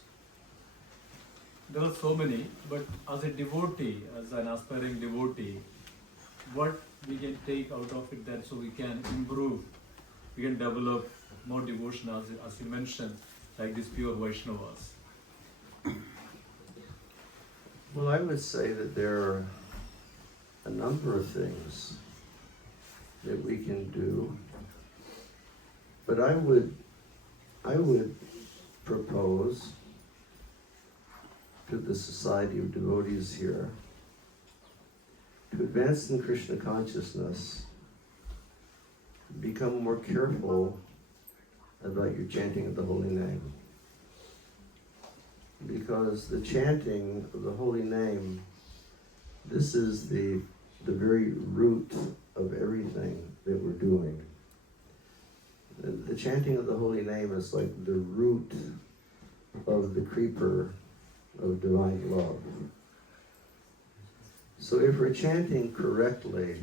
There are so many, but as a devotee, as an aspiring devotee, what we can take out of it that so we can improve, we can develop more devotion as you mentioned, like these pure Vaishnavas. Well, I would say that there are a number of things that we can do, but I would propose to the society of devotees here to advance in Krishna consciousness, become more careful about your chanting of the holy name. Because the chanting of the holy name, this is the very root of everything that we're doing. The chanting of the holy name is like the root of the creeper of divine love. So if we're chanting correctly,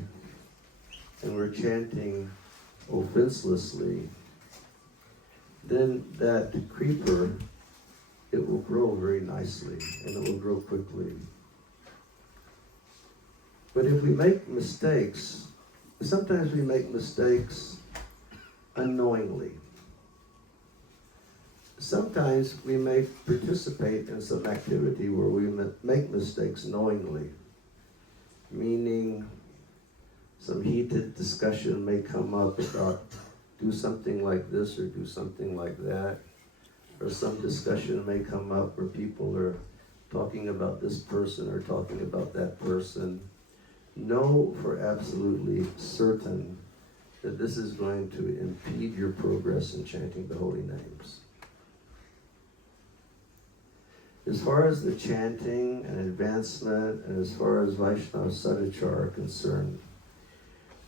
and we're chanting offenselessly, then that creeper, it will grow very nicely, and it will grow quickly. But if we make mistakes, sometimes we make mistakes unknowingly. Sometimes we may participate in some activity where we make mistakes knowingly, meaning some heated discussion may come up about do something like this or do something like that, or some discussion may come up where people are talking about this person or talking about that person. Know for absolutely certain that this is going to impede your progress in chanting the holy names. As far as the chanting and advancement, and as far as Vaishnava Sadachara are concerned,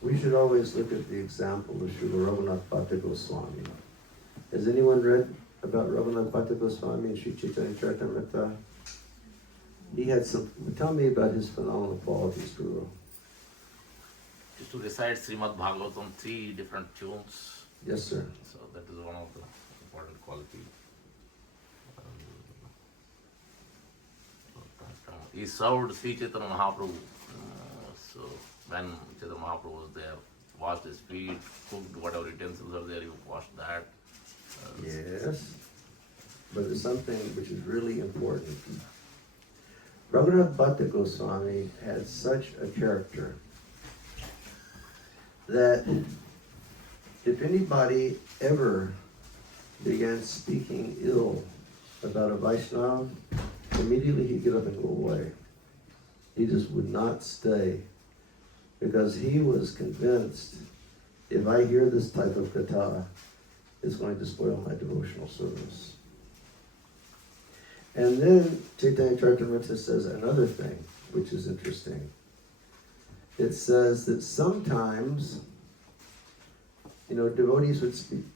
we should always look at the example of Srila Raghunath Bhatta Goswami. Has anyone read about Raghunath Bhatta Goswami and Sri Chaitanya Charitamrita? He had some, tell me about his phenomenal qualities, Guru. Used to recite Srimad Bhagavatam, 3 different tunes. Yes, sir. So that is one of the important qualities. He served Sri Chaitanya Mahaprabhu. So when Chaitanya Mahaprabhu was there, washed his feet, cooked whatever utensils are there, he washed that. Yes, but there's something which is really important. Raghunath Bhatta Goswami had such a character that if anybody ever began speaking ill about a Vaishnava, immediately he'd get up and go away. He just would not stay, because he was convinced, if I hear this type of katha, it's going to spoil my devotional service. And then Chaitanya Charitamrita says another thing, which is interesting. It says that sometimes, devotees would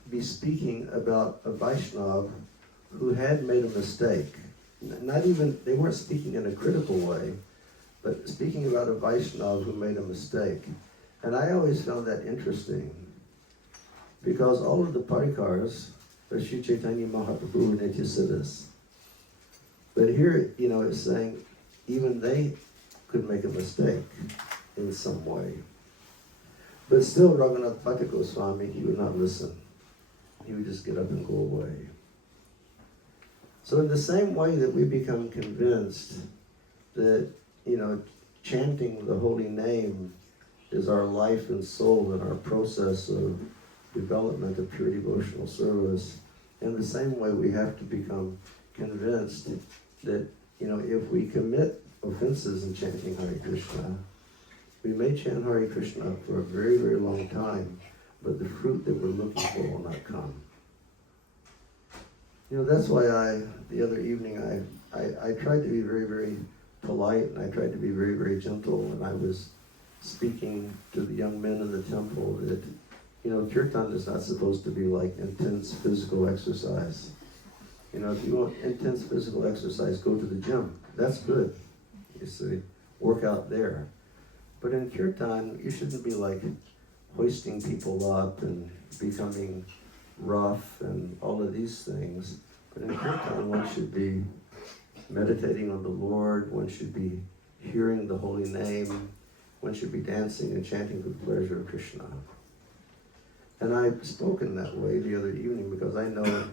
be speaking about a Vaishnava who had made a mistake. They weren't speaking in a critical way, but speaking about a Vaishnava who made a mistake. And I always found that interesting, because all of the parikars are Sri Chaitanya Mahaprabhu and Nityasiddhas. But here, it's saying even they could make a mistake in some way. But still, Raghunath Bhatta Goswami, he would not listen. He would just get up and go away. So in the same way that we become convinced that, chanting the holy name is our life and soul and our process of development of pure devotional service, in the same way we have to become convinced that, if we commit offenses in chanting Hare Krishna, we may chant Hare Krishna for a very, very long time, but the fruit that we're looking for will not come. You know, that's why the other evening, I tried to be very, very polite, and I tried to be very, very gentle when I was speaking to the young men in the temple that, you know, kirtan is not supposed to be like intense physical exercise. You know, if you want intense physical exercise, go to the gym. That's good. You see, work out there. But in kirtan, you shouldn't be like hoisting people up and becoming rough and all of these things. But in kirtan, one should be meditating on the Lord, one should be hearing the holy name, one should be dancing and chanting for the pleasure of Krishna. And I've spoken that way the other evening because I know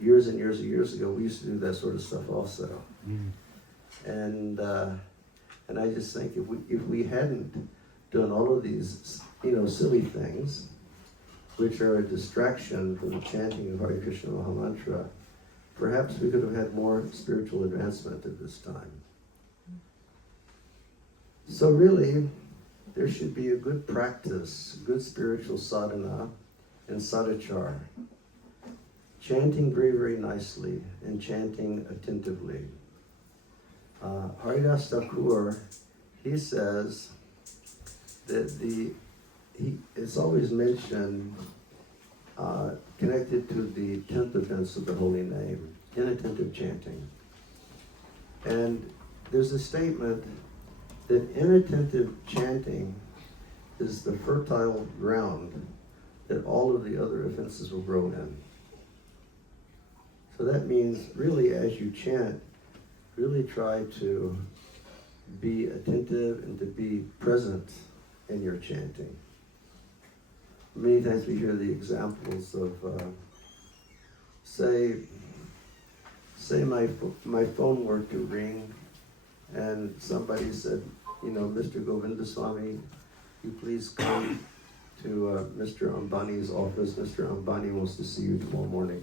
years and years and years ago we used to do that sort of stuff also. And I just think if we hadn't done all of these, you know, silly things, which are a distraction from the chanting of Hare Krishna Mahamantra, perhaps we could have had more spiritual advancement at this time. So really, there should be a good practice, good spiritual sadhana and sadachar. Chanting very, very nicely and chanting attentively. Haridas Thakur, he says that it's always mentioned connected to the 10th offense of the holy name, inattentive chanting. And there's a statement that inattentive chanting is the fertile ground that all of the other offenses will grow in. So that means really as you chant, really try to be attentive and to be present in your chanting. Many times we hear the examples of, say my phone were to ring and somebody said, you know, Mr. Govinda Swami, you please come to Mr. Ambani's office. Mr. Ambani wants to see you tomorrow morning.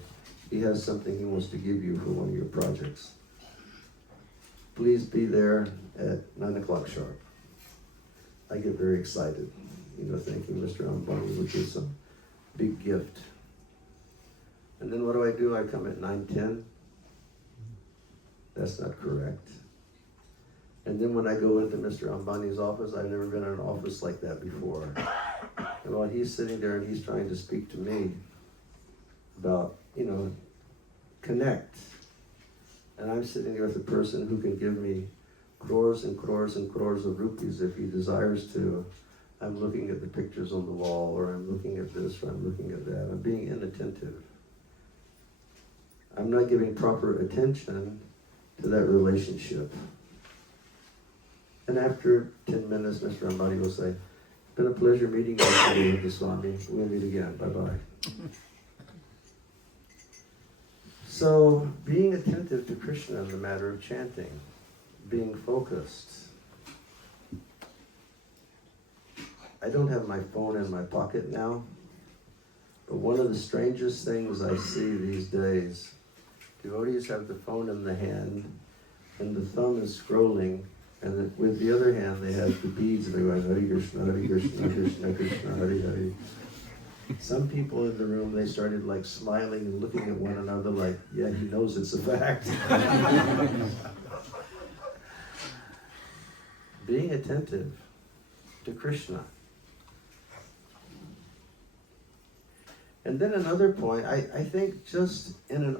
He has something he wants to give you for one of your projects. Please be there at 9 o'clock sharp. I get very excited, you know, thinking Mr. Ambani would give some big gift. And then what do? I come at 9:10. That's not correct. And then when I go into Mr. Ambani's office, I've never been in an office like that before. And while he's sitting there and he's trying to speak to me about, you know, connect. And I'm sitting there with a person who can give me crores and crores and crores of rupees if he desires to. I'm looking at the pictures on the wall, or I'm looking at this, or I'm looking at that. I'm being inattentive. I'm not giving proper attention to that relationship. And after 10 minutes, Mr. Ambani will say, it's been a pleasure meeting you, Mr. Govinda Swami. We'll meet again. Bye-bye. So, being attentive to Krishna in the matter of chanting, being focused. I don't have my phone in my pocket now, but one of the strangest things I see these days, devotees have the phone in the hand, and the thumb is scrolling, and with the other hand they have the beads, and they're going, Hare Krishna, Hare Krishna, Krishna Krishna, Hare Hare. Some people in the room, they started like smiling and looking at one another like, yeah, he knows it's a fact. Being attentive to Krishna. And then another point, I think just in an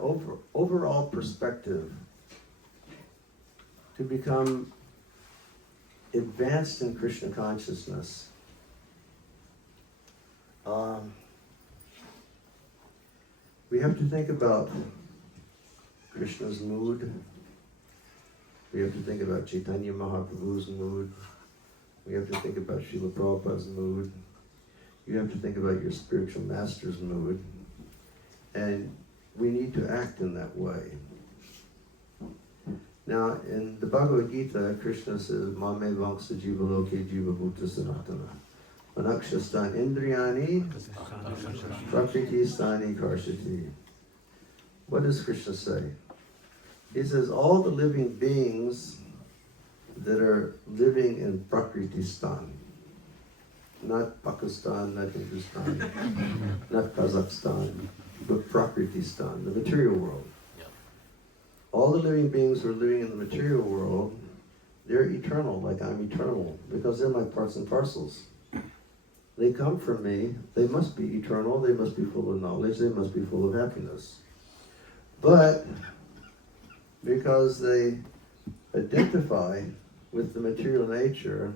overall perspective, to become advanced in Krishna consciousness, we have to think about Krishna's mood. We have to think about Chaitanya Mahaprabhu's mood. We have to think about Srila Prabhupada's mood. You have to think about your spiritual master's mood. And we need to act in that way. Now, in the Bhagavad Gita, Krishna says, Mame Vamsa Jiva Loke Jiva Bhuta Sanatana. Manakshastan Indriyani Prakriti Stani Karshati. What does Krishna say? He says, all the living beings that are living in Prakriti Stan, not Pakistan, not Hindustan, not Kazakhstan, but Prakriti Stan, the material world. All the living beings who are living in the material world, they're eternal, like I'm eternal, because they're my parts and parcels. They come from me, they must be eternal, they must be full of knowledge, they must be full of happiness. But because they identify with the material nature,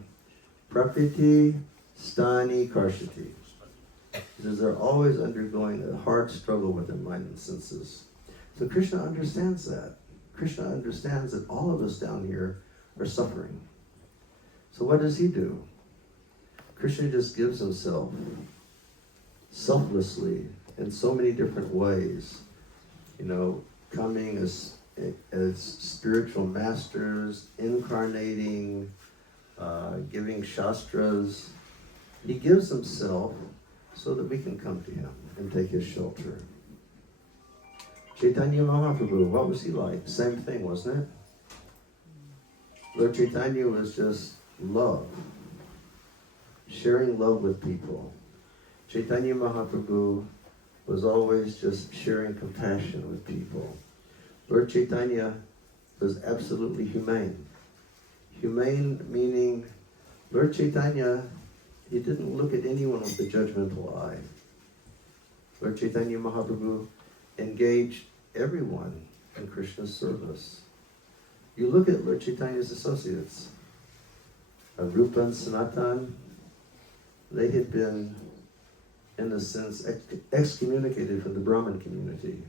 prakriti, sthani, karshati. Because they're always undergoing a hard struggle with their mind and senses. So Krishna understands that. Krishna understands that all of us down here are suffering. So what does he do? Krishna just gives himself selflessly in so many different ways. You know, coming as spiritual masters, incarnating, giving shastras. He gives himself so that we can come to him and take his shelter. Chaitanya Mahaprabhu, what was he like? Same thing, wasn't it? Lord Chaitanya was just love, sharing love with people. Chaitanya Mahaprabhu was always just sharing compassion with people. Lord Chaitanya was absolutely humane. Humane meaning Lord Chaitanya, he didn't look at anyone with a judgmental eye. Lord Chaitanya Mahaprabhu engaged everyone in Krishna's service. You look at Lord Chaitanya's associates, Rupa and Sanatan, they had been, in a sense, excommunicated from the Brahmin community.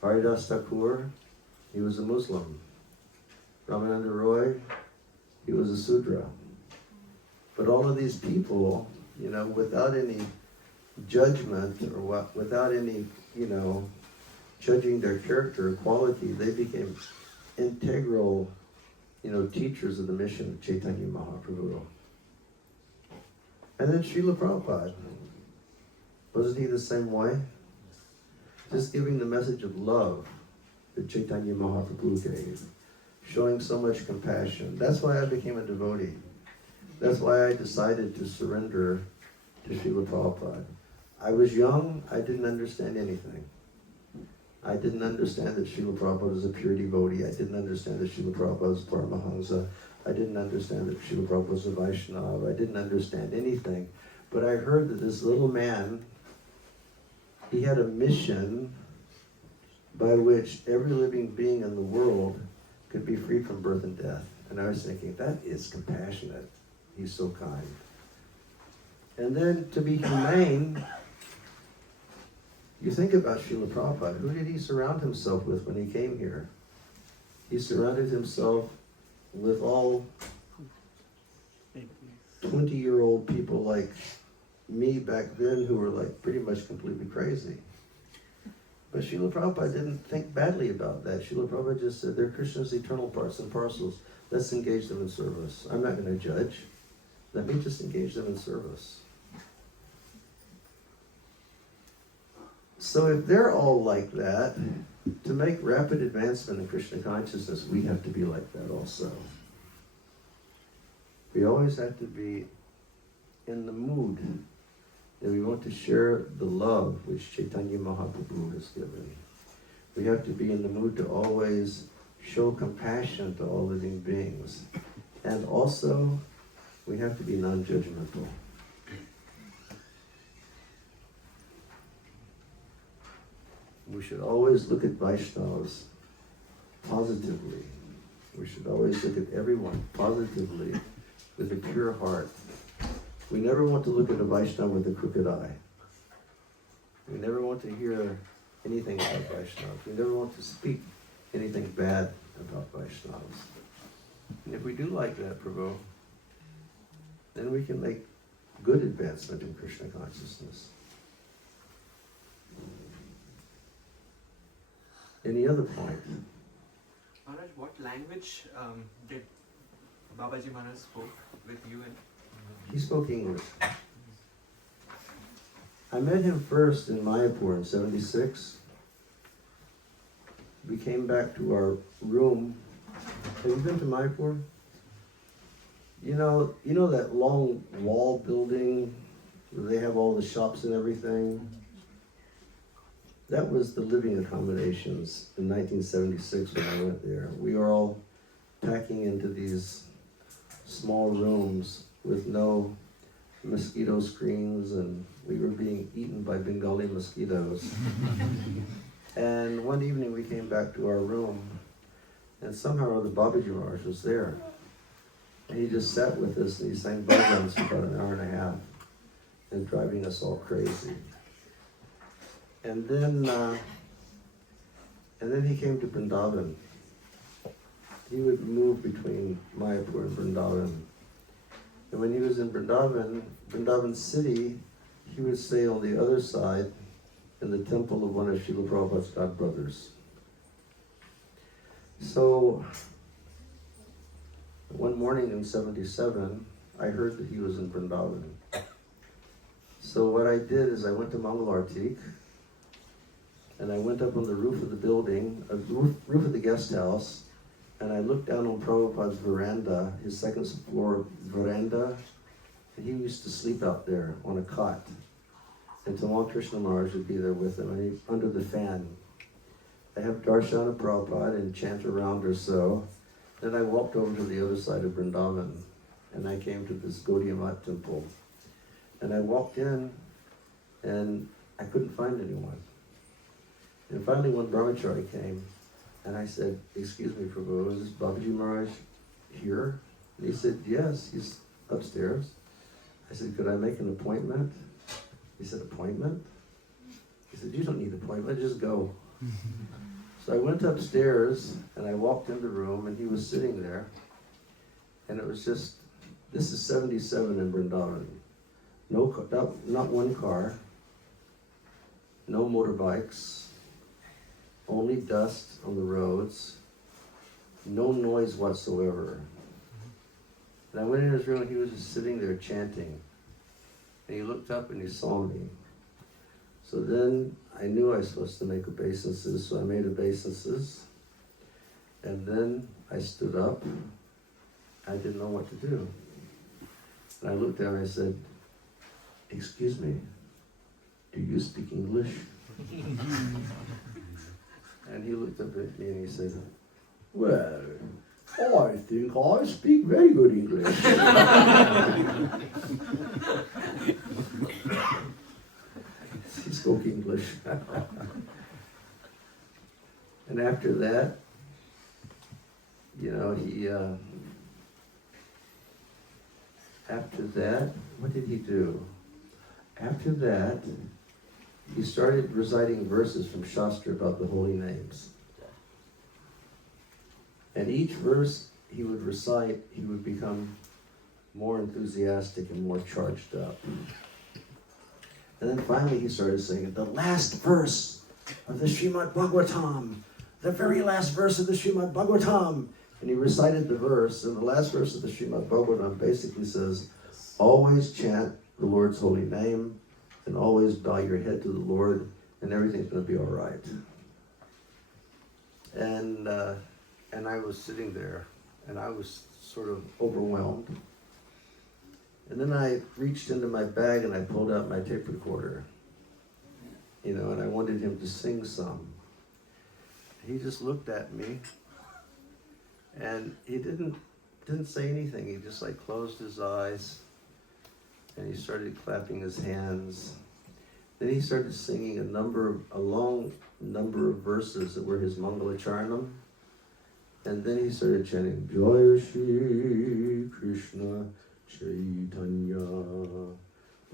Haridas Thakur, he was a Muslim. Ramananda Roy, he was a Sudra. But all of these people, you know, without any judgment or without any, you know, judging their character or quality, they became integral, you know, teachers of the mission of Chaitanya Mahaprabhu. And then Srila Prabhupada, wasn't he the same way? Just giving the message of love that Chaitanya Mahaprabhu gave, showing so much compassion. That's why I became a devotee. That's why I decided to surrender to Srila Prabhupada. I was young, I didn't understand anything. I didn't understand that Srila Prabhupada was a pure devotee. I didn't understand that Srila Prabhupada was Paramahansa. I didn't understand that Srila Prabhupada was a Vaishnava. I didn't understand anything. But I heard that this little man, he had a mission by which every living being in the world could be free from birth and death. And I was thinking, that is compassionate. He's so kind. And then to be humane, you think about Srila Prabhupada. Who did he surround himself with when he came here? He surrounded himself with all 20-year-old people like me back then who were like pretty much completely crazy. But Srila Prabhupada didn't think badly about that. Srila Prabhupada just said, they're Krishna's eternal parts and parcels. Let's engage them in service. I'm not going to judge. Let me just engage them in service. So if they're all like that, to make rapid advancement in Krishna consciousness, we have to be like that also. We always have to be in the mood that we want to share the love which Chaitanya Mahaprabhu has given. We have to be in the mood to always show compassion to all living beings. And also, we have to be non-judgmental. We should always look at Vaishnavas positively. We should always look at everyone positively with a pure heart. We never want to look at a Vaishnava with a crooked eye. We never want to hear anything about Vaishnavas. We never want to speak anything bad about Vaishnavas. And if we do like that, Prabhu, then we can make good advancement in Krishna consciousness. Any other point? Maharaj, what language did Babaji Maharaj spoke with you? And He spoke English. I met him first in Mayapur in '76. We came back to our room. Have you been to Mayapur? You know that long wall building where they have all the shops and everything? that was the living accommodations in 1976 when I went there. We were all packing into these small rooms with no mosquito screens, and we were being eaten by Bengali mosquitoes. And one evening we came back to our room, and somehow or other Babaji Maharaj was there. And he just sat with us and he sang bhajans for about an hour and a half, and driving us all crazy. And then he came to Vrindavan. He would move between Mayapur and Vrindavan. And when he was in Vrindavan, Vrindavan city, he would stay on the other side in the temple of one of Srila Prabhupada's godbrothers. So, one morning in 77, I heard that he was in Vrindavan. So what I did is I went to Mangalartik, and I went up on the roof of the building, roof of the guest house, and I looked down on Prabhupada's veranda, his second floor veranda, and he used to sleep out there on a cot. And Tamal Krishna Maharaj would be there with him, and under the fan. I have darshan of Prabhupada and chant a round or so. Then I walked over to the other side of Vrindavan, and I came to this Gaudiya Math temple. And I walked in, and I couldn't find anyone. And finally one brahmachari came, and I said, "Excuse me, Prabhu, is Babaji Maharaj here?" And he said, "Yes, he's upstairs." I said, "Could I make an appointment?" He said, "Appointment?" He said, "You don't need an appointment, just go." So I went upstairs, and I walked in the room, and he was sitting there. And it was just, this is 77 in Vrindavan. No, not one car, no motorbikes, only dust on the roads, no noise whatsoever. And I went in his room, and he was just sitting there chanting. And he looked up and he saw me. So then I knew I was supposed to make obeisances, so I made obeisances. And then I stood up. I didn't know what to do. And I looked down and I said, "Excuse me, do you speak English?" And he looked up at me and he said, "Well, I think I speak very good English." He spoke English. And after that, what did he do? After that, he started reciting verses from Shastra about the holy names. And each verse he would recite, he would become more enthusiastic and more charged up. And then finally he started singing the last verse of the Srimad Bhagavatam, the very last verse of the Srimad Bhagavatam. And he recited the verse, and the last verse of the Srimad Bhagavatam basically says, always chant the Lord's holy name, and always bow your head to the Lord, and everything's going to be all right. And I was sitting there, and I was sort of overwhelmed. And then I reached into my bag and I pulled out my tape recorder, and I wanted him to sing some. He just looked at me, and he didn't say anything. He just closed his eyes, and he started clapping his hands. Then he started singing a long number of verses that were his Mangalacharanam. And then he started chanting, Jaya Shri Krishna Chaitanya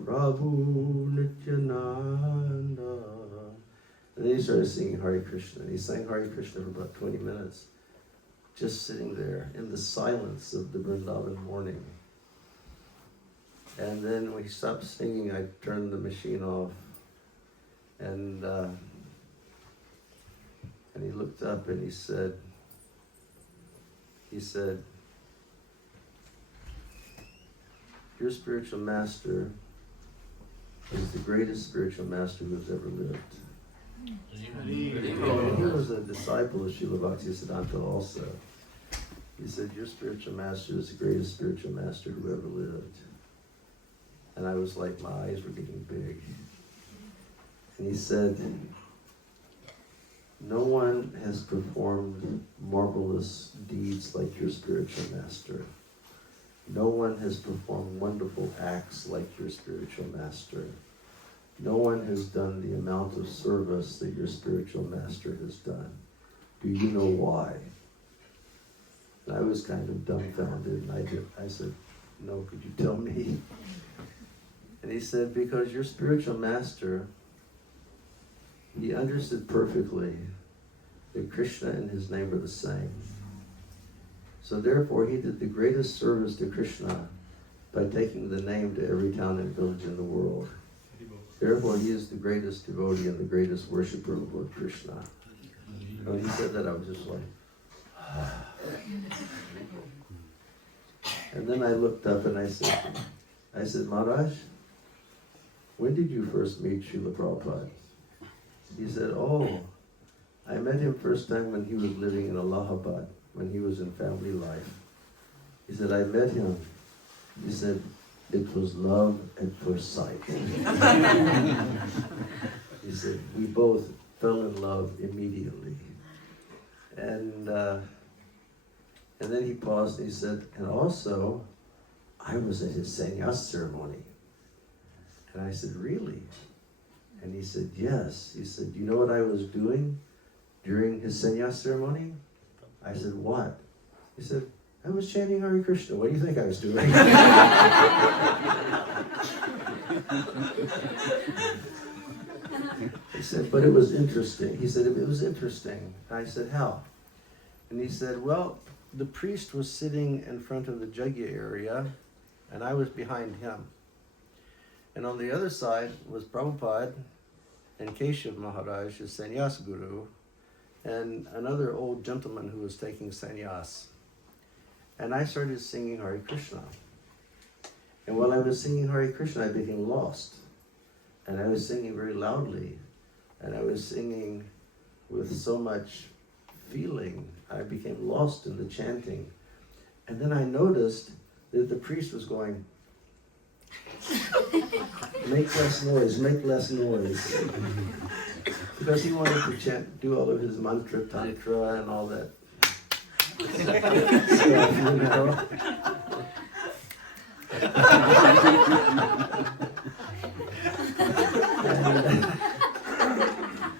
Prabhu Nityananda. And then he started singing Hare Krishna. And he sang Hare Krishna for about 20 minutes, just sitting there in the silence of the Vrindavan morning. And then when he stopped singing, I turned the machine off. And he looked up and he said, your spiritual master is the greatest spiritual master who's ever lived. And he was a disciple of Srila Bhaktisiddhanta also. He said, your spiritual master is the greatest spiritual master who ever lived. And I was like, my eyes were getting big. And he said, no one has performed marvelous deeds like your spiritual master. No one has performed wonderful acts like your spiritual master. No one has done the amount of service that your spiritual master has done. Do you know why? And I was kind of dumbfounded, and I said, no, could you tell me? And he said, because your spiritual master, he understood perfectly that Krishna and his name are the same. So therefore, he did the greatest service to Krishna by taking the name to every town and village in the world. Therefore, he is the greatest devotee and the greatest worshiper of Lord Krishna. When he said that, I was just like, and then I looked up and I said, Maharaj, when did you first meet Srila Prabhupada? He said, oh, I met him first time when he was living in Allahabad, when he was in family life. He said, I met him. He said, it was love at first sight. He said, we both fell in love immediately. And then he paused and he said, and also, I was at his sannyas ceremony. And I said, really? And he said, yes. He said, you know what I was doing during his sannyas ceremony? I said, what? He said, I was chanting Hare Krishna. What do you think I was doing? He said, but it was interesting. He said, it was interesting. I said, how? And he said, well, the priest was sitting in front of the Jagya area, and I was behind him. And on the other side was Prabhupada and Keshav Maharaj, his sannyas guru, and another old gentleman who was taking sannyas. And I started singing Hare Krishna. And while I was singing Hare Krishna, I became lost. And I was singing very loudly. And I was singing with so much feeling. I became lost in the chanting. And then I noticed that the priest was going, make less noise, make less noise. Because he wanted to chant, do all of his mantra, tantra, and all that stuff, you know.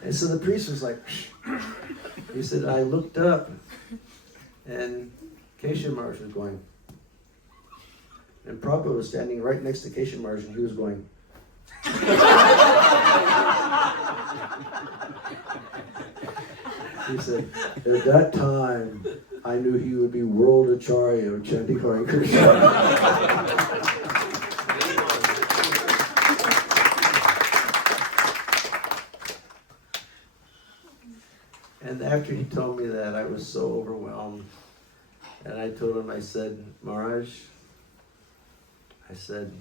And so the priest was like, he said, I looked up, and Keshav Maharaj was going. And Prabhupada was standing right next to Keshav Maharaj, and he was going. He said, at that time, I knew he would be world acharya of chanting Hare Krishna. And after he told me that, I was so overwhelmed. And I told him, I said, Maharaj, I said,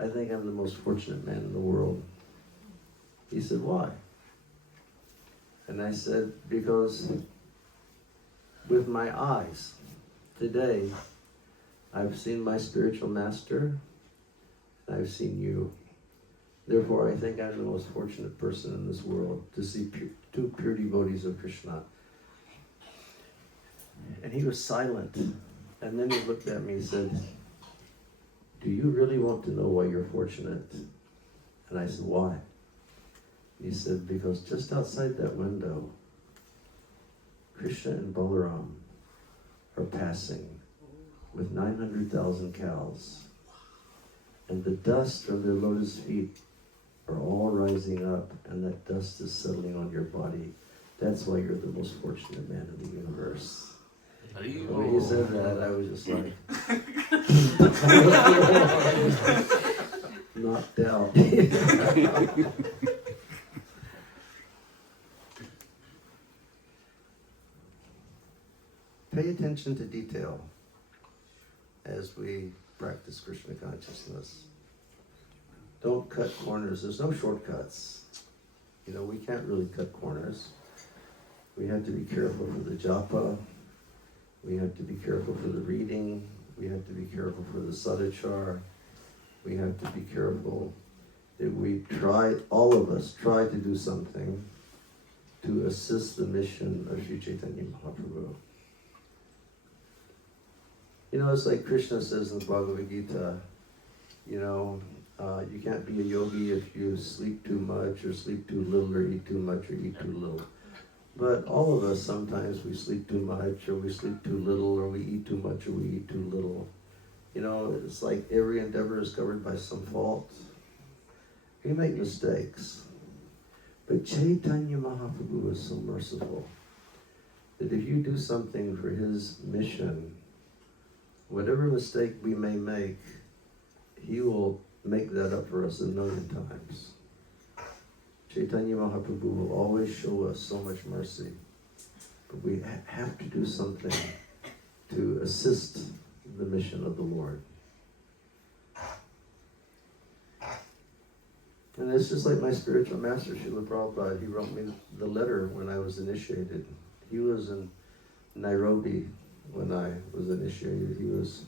I think I'm the most fortunate man in the world. He said, why? And I said, because with my eyes today, I've seen my spiritual master, and I've seen you. Therefore, I think I'm the most fortunate person in this world to see two pure devotees of Krishna. And he was silent. And then he looked at me and said, do you really want to know why you're fortunate? And I said, why? He said, because just outside that window, Krishna and Balaram are passing with 900,000 cows. And the dust from their lotus feet are all rising up, and that dust is settling on your body. That's why you're the most fortunate man in the universe. When he said that, I was just like, knocked out. Pay attention to detail as we practice Krishna consciousness. Don't cut corners. There's no shortcuts. You know, we can't really cut corners. We have to be careful for the japa. We have to be careful for the reading. We have to be careful for the sadachar. We have to be careful that we try, all of us, try to do something to assist the mission of Sri Chaitanya Mahaprabhu. You know, it's like Krishna says in the Bhagavad Gita, you know, you can't be a yogi if you sleep too much or sleep too little or eat too much or eat too little. But all of us, sometimes we sleep too much or we sleep too little or we eat too much or we eat too little. You know, it's like every endeavor is covered by some fault. We make mistakes. But Chaitanya Mahaprabhu is so merciful that if you do something for his mission, whatever mistake we may make, he will make that up for us 1,000,000 times. Chaitanya Mahaprabhu will always show us so much mercy. But we have to do something to assist the mission of the Lord. And it's just like my spiritual master, Srila Prabhupada. He wrote me the letter when I was initiated. He was in Nairobi when I was initiated. He was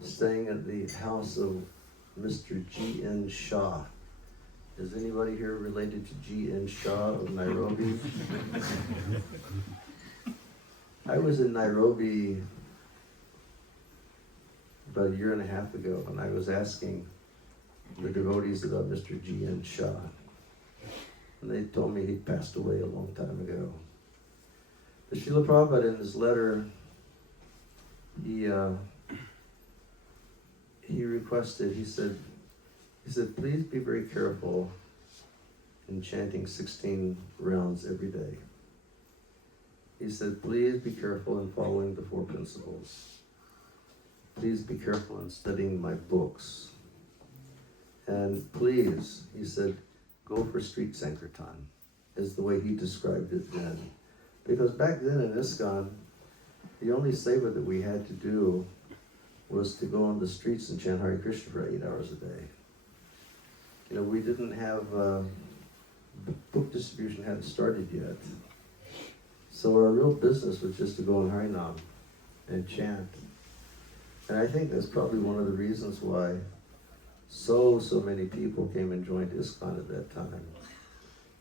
staying at the house of Mr. G.N. Shah. Is anybody here related to G.N. Shah of Nairobi? I was in Nairobi about 1.5 years ago, and I was asking the devotees about Mr. G.N. Shah. And they told me he'd passed away a long time ago. But Srila Prabhupada, in his letter, he requested, he said, please be very careful in chanting 16 rounds every day. He said, please be careful in following the 4 principles. Please be careful in studying my books. And please, he said, go for street sankirtan, is the way he described it then. Because back then in ISKCON, the only seva that we had to do was to go on the streets and chant Hare Krishna for 8 hours a day. You know, we didn't have, book distribution hadn't started yet. So our real business was just to go on Harinam and chant. And I think that's probably one of the reasons why so many people came and joined ISKCON at that time.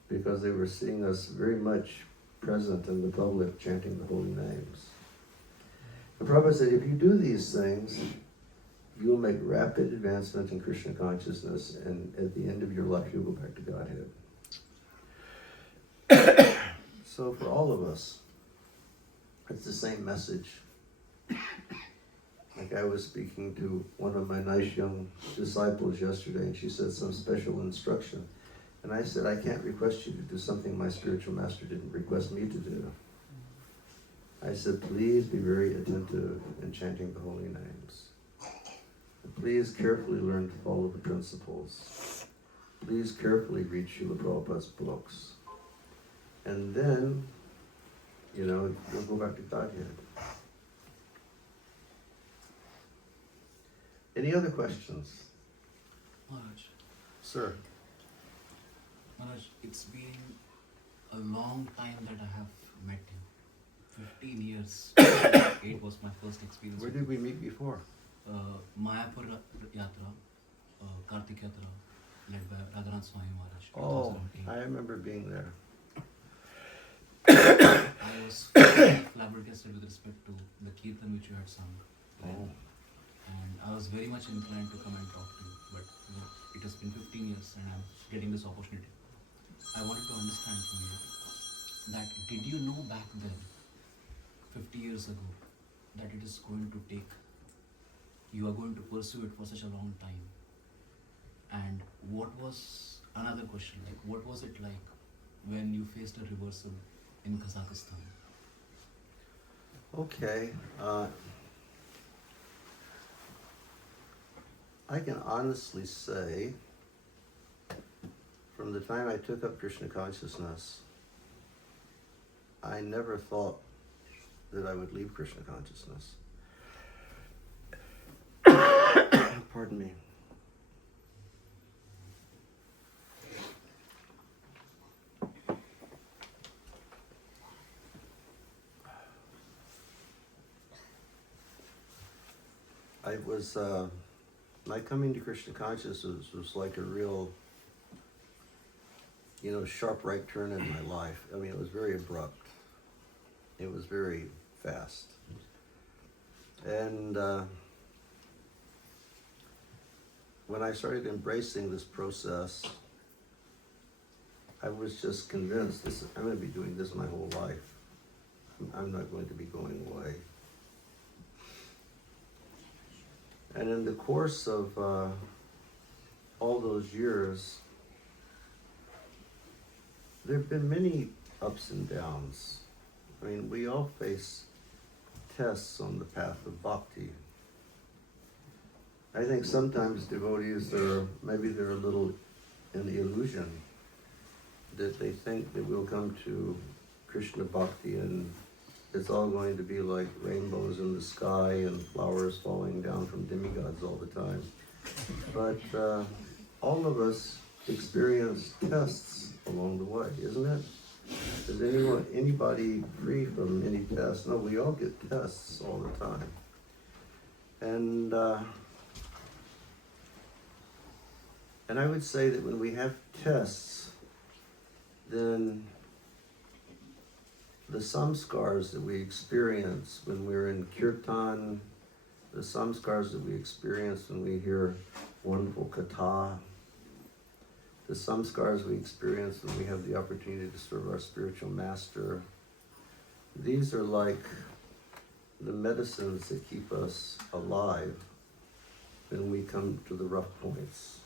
Because they were seeing us very much present in the public chanting the holy names. The Prabhupada said, if you do these things, you will make rapid advancement in Krishna consciousness, and at the end of your life, you'll go back to Godhead. So for all of us, it's the same message. Like I was speaking to one of my nice young disciples yesterday, and she said some special instruction. And I said, I can't request you to do something my spiritual master didn't request me to do. I said, please be very attentive in chanting the holy names. And please carefully learn to follow the principles. Please carefully read Srila Prabhupada's books. And then, you know, you'll go back to Godhead. Any other questions? Maharaj. Sir. Maharaj, it's been a long time that I have met him. 15 years. It was my first experience. Where did we meet before? Mayapur Yatra, Kartik Yatra, led by Radhanath Swami Maharaj. Oh, 2018. I remember being there. I was flabbergasted with respect to the kirtan which you had sung. Oh. And I was very much inclined to come and talk to you, but you know, it has been 15 years and I'm getting this opportunity. I wanted to understand from you that did you know back then, 50 years ago, that it is going to take, you are going to pursue it for such a long time? And what was, another question, like what was it like when you faced a reversal in Kazakhstan? Okay. I can honestly say, from the time I took up Krishna consciousness, I never thought that I would leave Krishna consciousness. Pardon me. I was, my coming to Krishna consciousness was like a real sharp right turn in my life. I mean, it was very abrupt. It was very fast. And when I started embracing this process, I was just convinced I'm going to be doing this my whole life. I'm not going to be going away. And in the course of all those years, there have been many ups and downs. I mean, we all face tests on the path of bhakti. I think sometimes devotees maybe they're a little in the illusion that they think that we'll come to Krishna bhakti and it's all going to be like rainbows in the sky and flowers falling down from demigods all the time. But all of us experience tests along the way, isn't it? Is anybody free from any tests? No, we all get tests all the time. And I would say that when we have tests, then the samskars that we experience when we're in kirtan, the samskars that we experience when we hear wonderful katha, the samskars we experience when we have the opportunity to serve our spiritual master, these are like the medicines that keep us alive when we come to the rough points.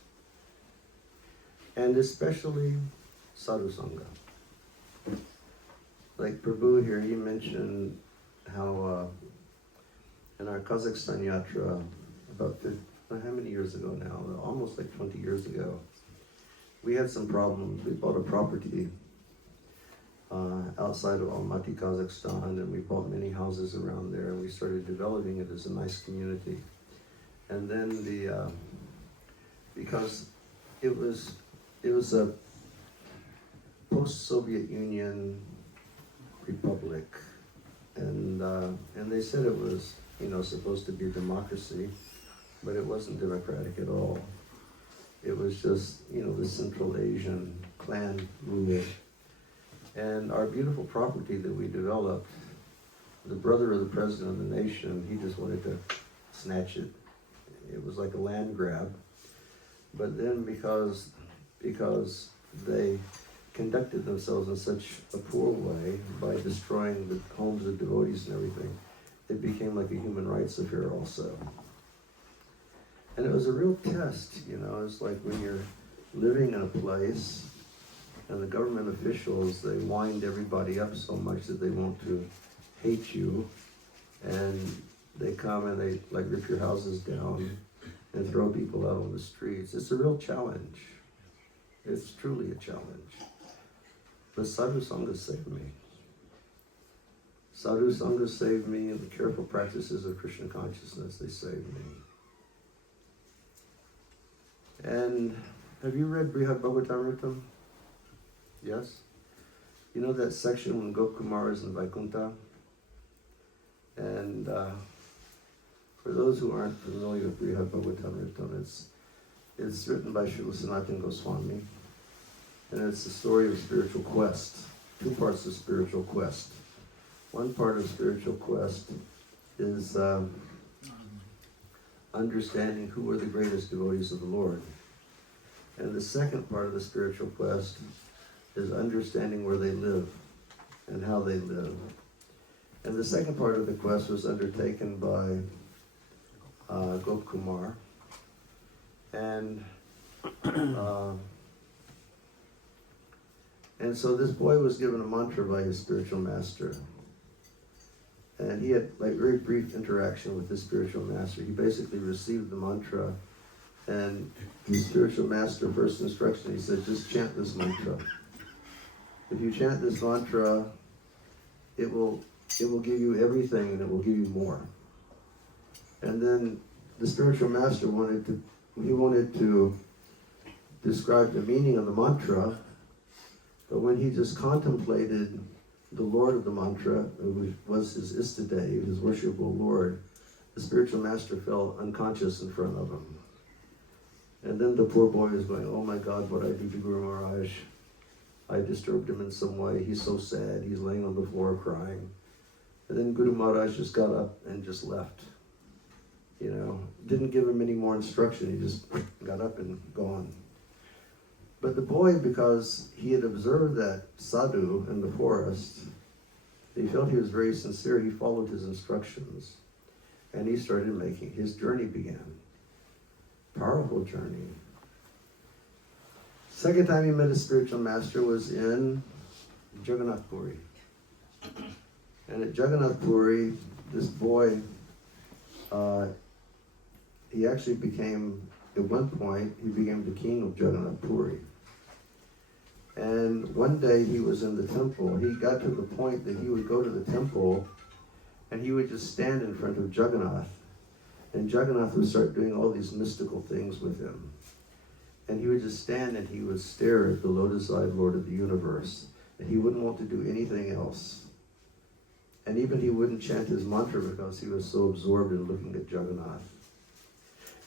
And especially sadhu sangha. Like Prabhu here, he mentioned how in our Kazakhstan yatra, about how many years ago now? Almost like 20 years ago, we had some problems. We bought a property outside of Almaty, Kazakhstan, and we bought many houses around there, and we started developing it as a nice community. And then because it was a post-Soviet Union republic, and they said it was supposed to be democracy, but it wasn't democratic at all. It was just the Central Asian clan rule. And our beautiful property that we developed, the brother of the president of the nation, he just wanted to snatch it. It was like a land grab. But then because they conducted themselves in such a poor way by destroying the homes of devotees and everything, it became like a human rights affair also. And it was a real test, it's like when you're living in a place and the government officials, they wind everybody up so much that they want to hate you, and they come and they like rip your houses down and throw people out on the streets. It's a real challenge. It's truly a challenge. But Sadhu Sangha saved me. Sadhu Sangha saved me, and the careful practices of Krishna consciousness, they saved me. And have you read Brihad Bhagavatamritam? Yes? You know that section when Gopkumar is in Vaikuntha? And for those who aren't familiar with Brihad Bhagavatamritam, it's written by Srila Sanatana Goswami, and it's the story of spiritual quest. Two parts of spiritual quest. One part of spiritual quest is understanding who are the greatest devotees of the Lord. And the second part of the spiritual quest is understanding where they live and how they live. And the second part of the quest was undertaken by Gopkumar. And so this boy was given a mantra by his spiritual master. And he had like very brief interaction with his spiritual master. He basically received the mantra, and his spiritual master first instruction, he said, just chant this mantra. If you chant this mantra, it will give you everything, and it will give you more. And then the spiritual master wanted to describe the meaning of the mantra, but when he just contemplated the Lord of the mantra, who was his Istadev, his worshipful Lord, the spiritual master fell unconscious in front of him. And then the poor boy is going, oh my God, what I do to Guru Maharaj. disturbed him in some way. He's so sad. He's laying on the floor crying. And then Guru Maharaj just got up and just left. You know, didn't give him any more instruction. He just got up and gone. But the boy, because he had observed that sadhu in the forest, he felt he was very sincere. He followed his instructions. And he started making, his journey began. Powerful journey. Second time he met his spiritual master was in Jagannath Puri. And at Jagannath Puri, this boy, he actually became, at one point, he became the king of Jagannath Puri. And one day he was in the temple. He got to the point that he would go to the temple and he would just stand in front of Jagannath. And Jagannath would start doing all these mystical things with him. And he would just stand and he would stare at the lotus-eyed Lord of the universe. And he wouldn't want to do anything else. And even he wouldn't chant his mantra because he was so absorbed in looking at Jagannath.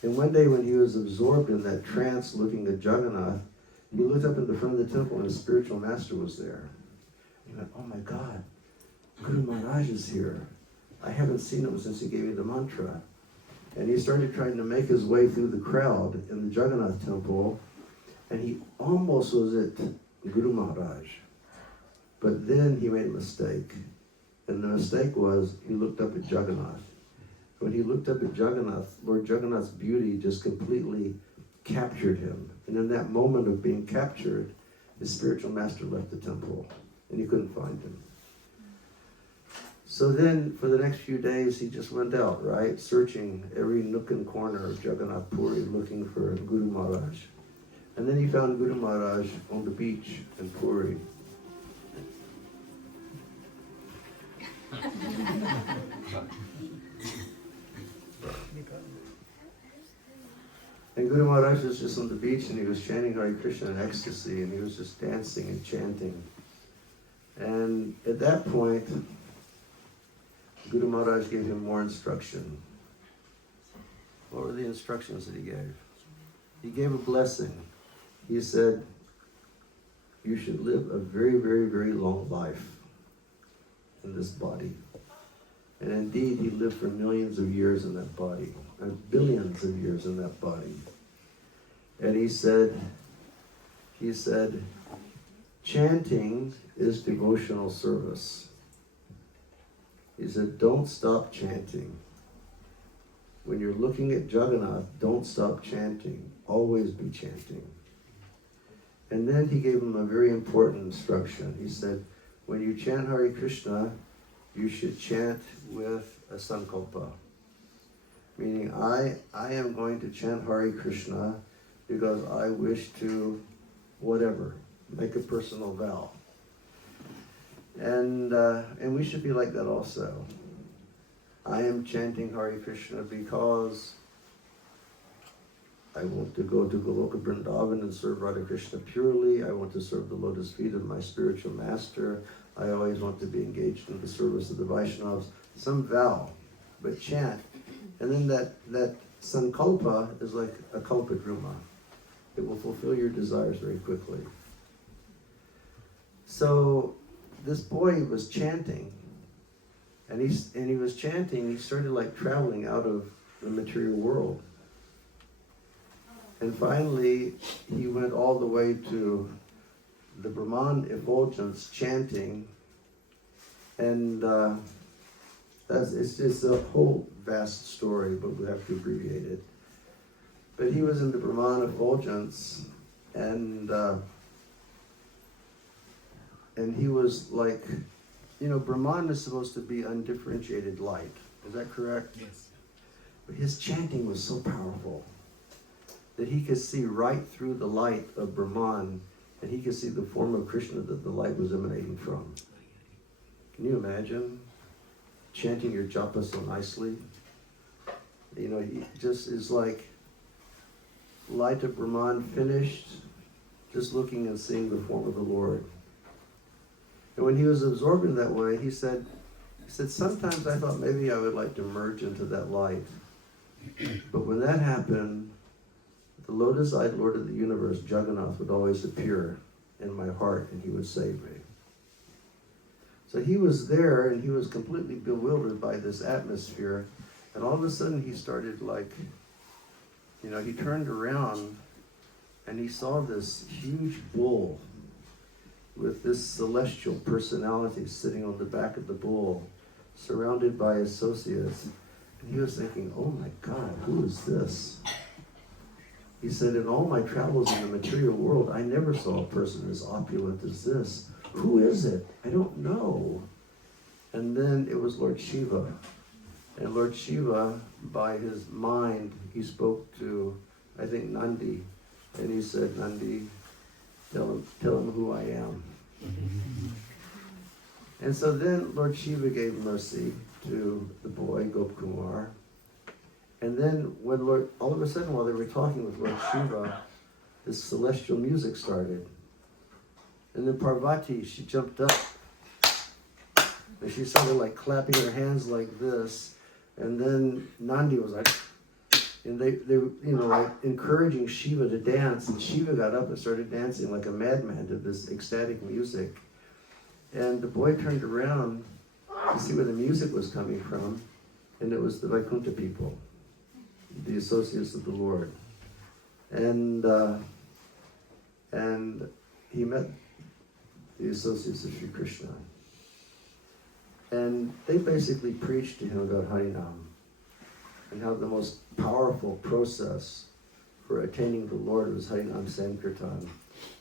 And one day when he was absorbed in that trance looking at Jagannath, he looked up in the front of the temple and his spiritual master was there. He went, oh my God, Guru Maharaj is here. I haven't seen him since he gave me the mantra. And he started trying to make his way through the crowd in the Jagannath temple, and he almost was at Guru Maharaj. But then he made a mistake. And the mistake was he looked up at Jagannath. When he looked up at Jagannath, Lord Jagannath's beauty just completely captured him. And in that moment of being captured, his spiritual master left the temple, and he couldn't find him. So then, for the next few days, he just went out, right, searching every nook and corner of Jagannath Puri, looking for Guru Maharaj. And then he found Guru Maharaj on the beach in Puri. And Guru Maharaj was just on the beach and he was chanting Hare Krishna in ecstasy and he was just dancing and chanting. And at that point, Guru Maharaj gave him more instruction. What were the instructions that he gave? He gave a blessing. He said, you should live a very, very, very long life in this body. And indeed, he lived for millions of years in that body, and billions of years in that body. And he said, chanting is devotional service. He said, don't stop chanting. When you're looking at Jagannath, don't stop chanting. Always be chanting. And then he gave him a very important instruction. He said, when you chant Hare Krishna, you should chant with a sankalpa. Meaning, I am going to chant Hare Krishna because I wish to, whatever, make a personal vow. And we should be like that also. I am chanting Hare Krishna because I want to go to Goloka Vrindavan and serve Radha Krishna purely. I want to serve the lotus feet of my spiritual master. I always want to be engaged in the service of the Vaishnavas. Some vow, but chant. And then that sankalpa is like a kalpadruma. It will fulfill your desires very quickly. So this boy was chanting, and he was chanting, he started like traveling out of the material world. And finally, he went all the way to the Brahman effulgence chanting, and it's just a whole vast story, but we have to abbreviate it. But he was in the Brahman effulgence, and he was like, Brahman is supposed to be undifferentiated light. Is that correct? Yes. But his chanting was so powerful that he could see right through the light of Brahman, and he could see the form of Krishna that the light was emanating from. Can you imagine chanting your japa so nicely? He just is like light of Brahman finished, just looking and seeing the form of the Lord. And when he was absorbed in that way, he said, sometimes I thought maybe I would like to merge into that light. But when that happened, the lotus-eyed Lord of the universe, Jagannath, would always appear in my heart and he would save me. So he was there and he was completely bewildered by this atmosphere. And all of a sudden he started he turned around and he saw this huge bull with this celestial personality sitting on the back of the bull, surrounded by associates. And he was thinking, oh my God, who is this? He said, in all my travels in the material world, I never saw a person as opulent as this. Who is it? I don't know. And then it was Lord Shiva. And Lord Shiva, by his mind, he spoke to, I think, Nandi. And he said, Nandi, tell him who I am. And so then Lord Shiva gave mercy to the boy, Gopkumar. And then all of a sudden while they were talking with Lord Shiva, this celestial music started. And then Parvati, she jumped up. And she started clapping her hands like this. And then Nandi was like, and they encouraging Shiva to dance. And Shiva got up and started dancing like a madman to this ecstatic music. And the boy turned around to see where the music was coming from. And it was the Vaikuntha people, the associates of the Lord. And he met the associates of Sri Krishna. And they basically preached to him about Harinam and how the most powerful process for attaining the Lord was Harinam Sankirtan.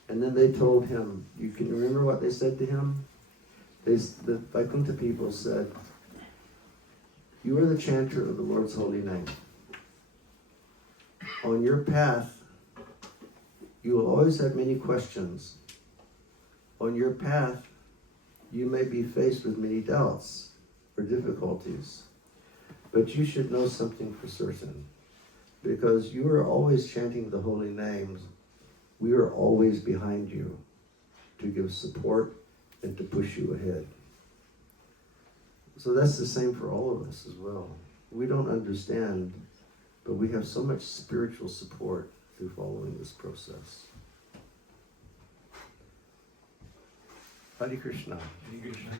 And then they told him, you can remember what they said to him? The Vaikuntha people said, you are the chanter of the Lord's holy name. On your path, you will always have many questions. On your path, you may be faced with many doubts or difficulties, but you should know something for certain. Because you are always chanting the holy names, we are always behind you to give support and to push you ahead. So that's the same for all of us as well. We don't understand, but we have so much spiritual support through following this process. Hare Krishna.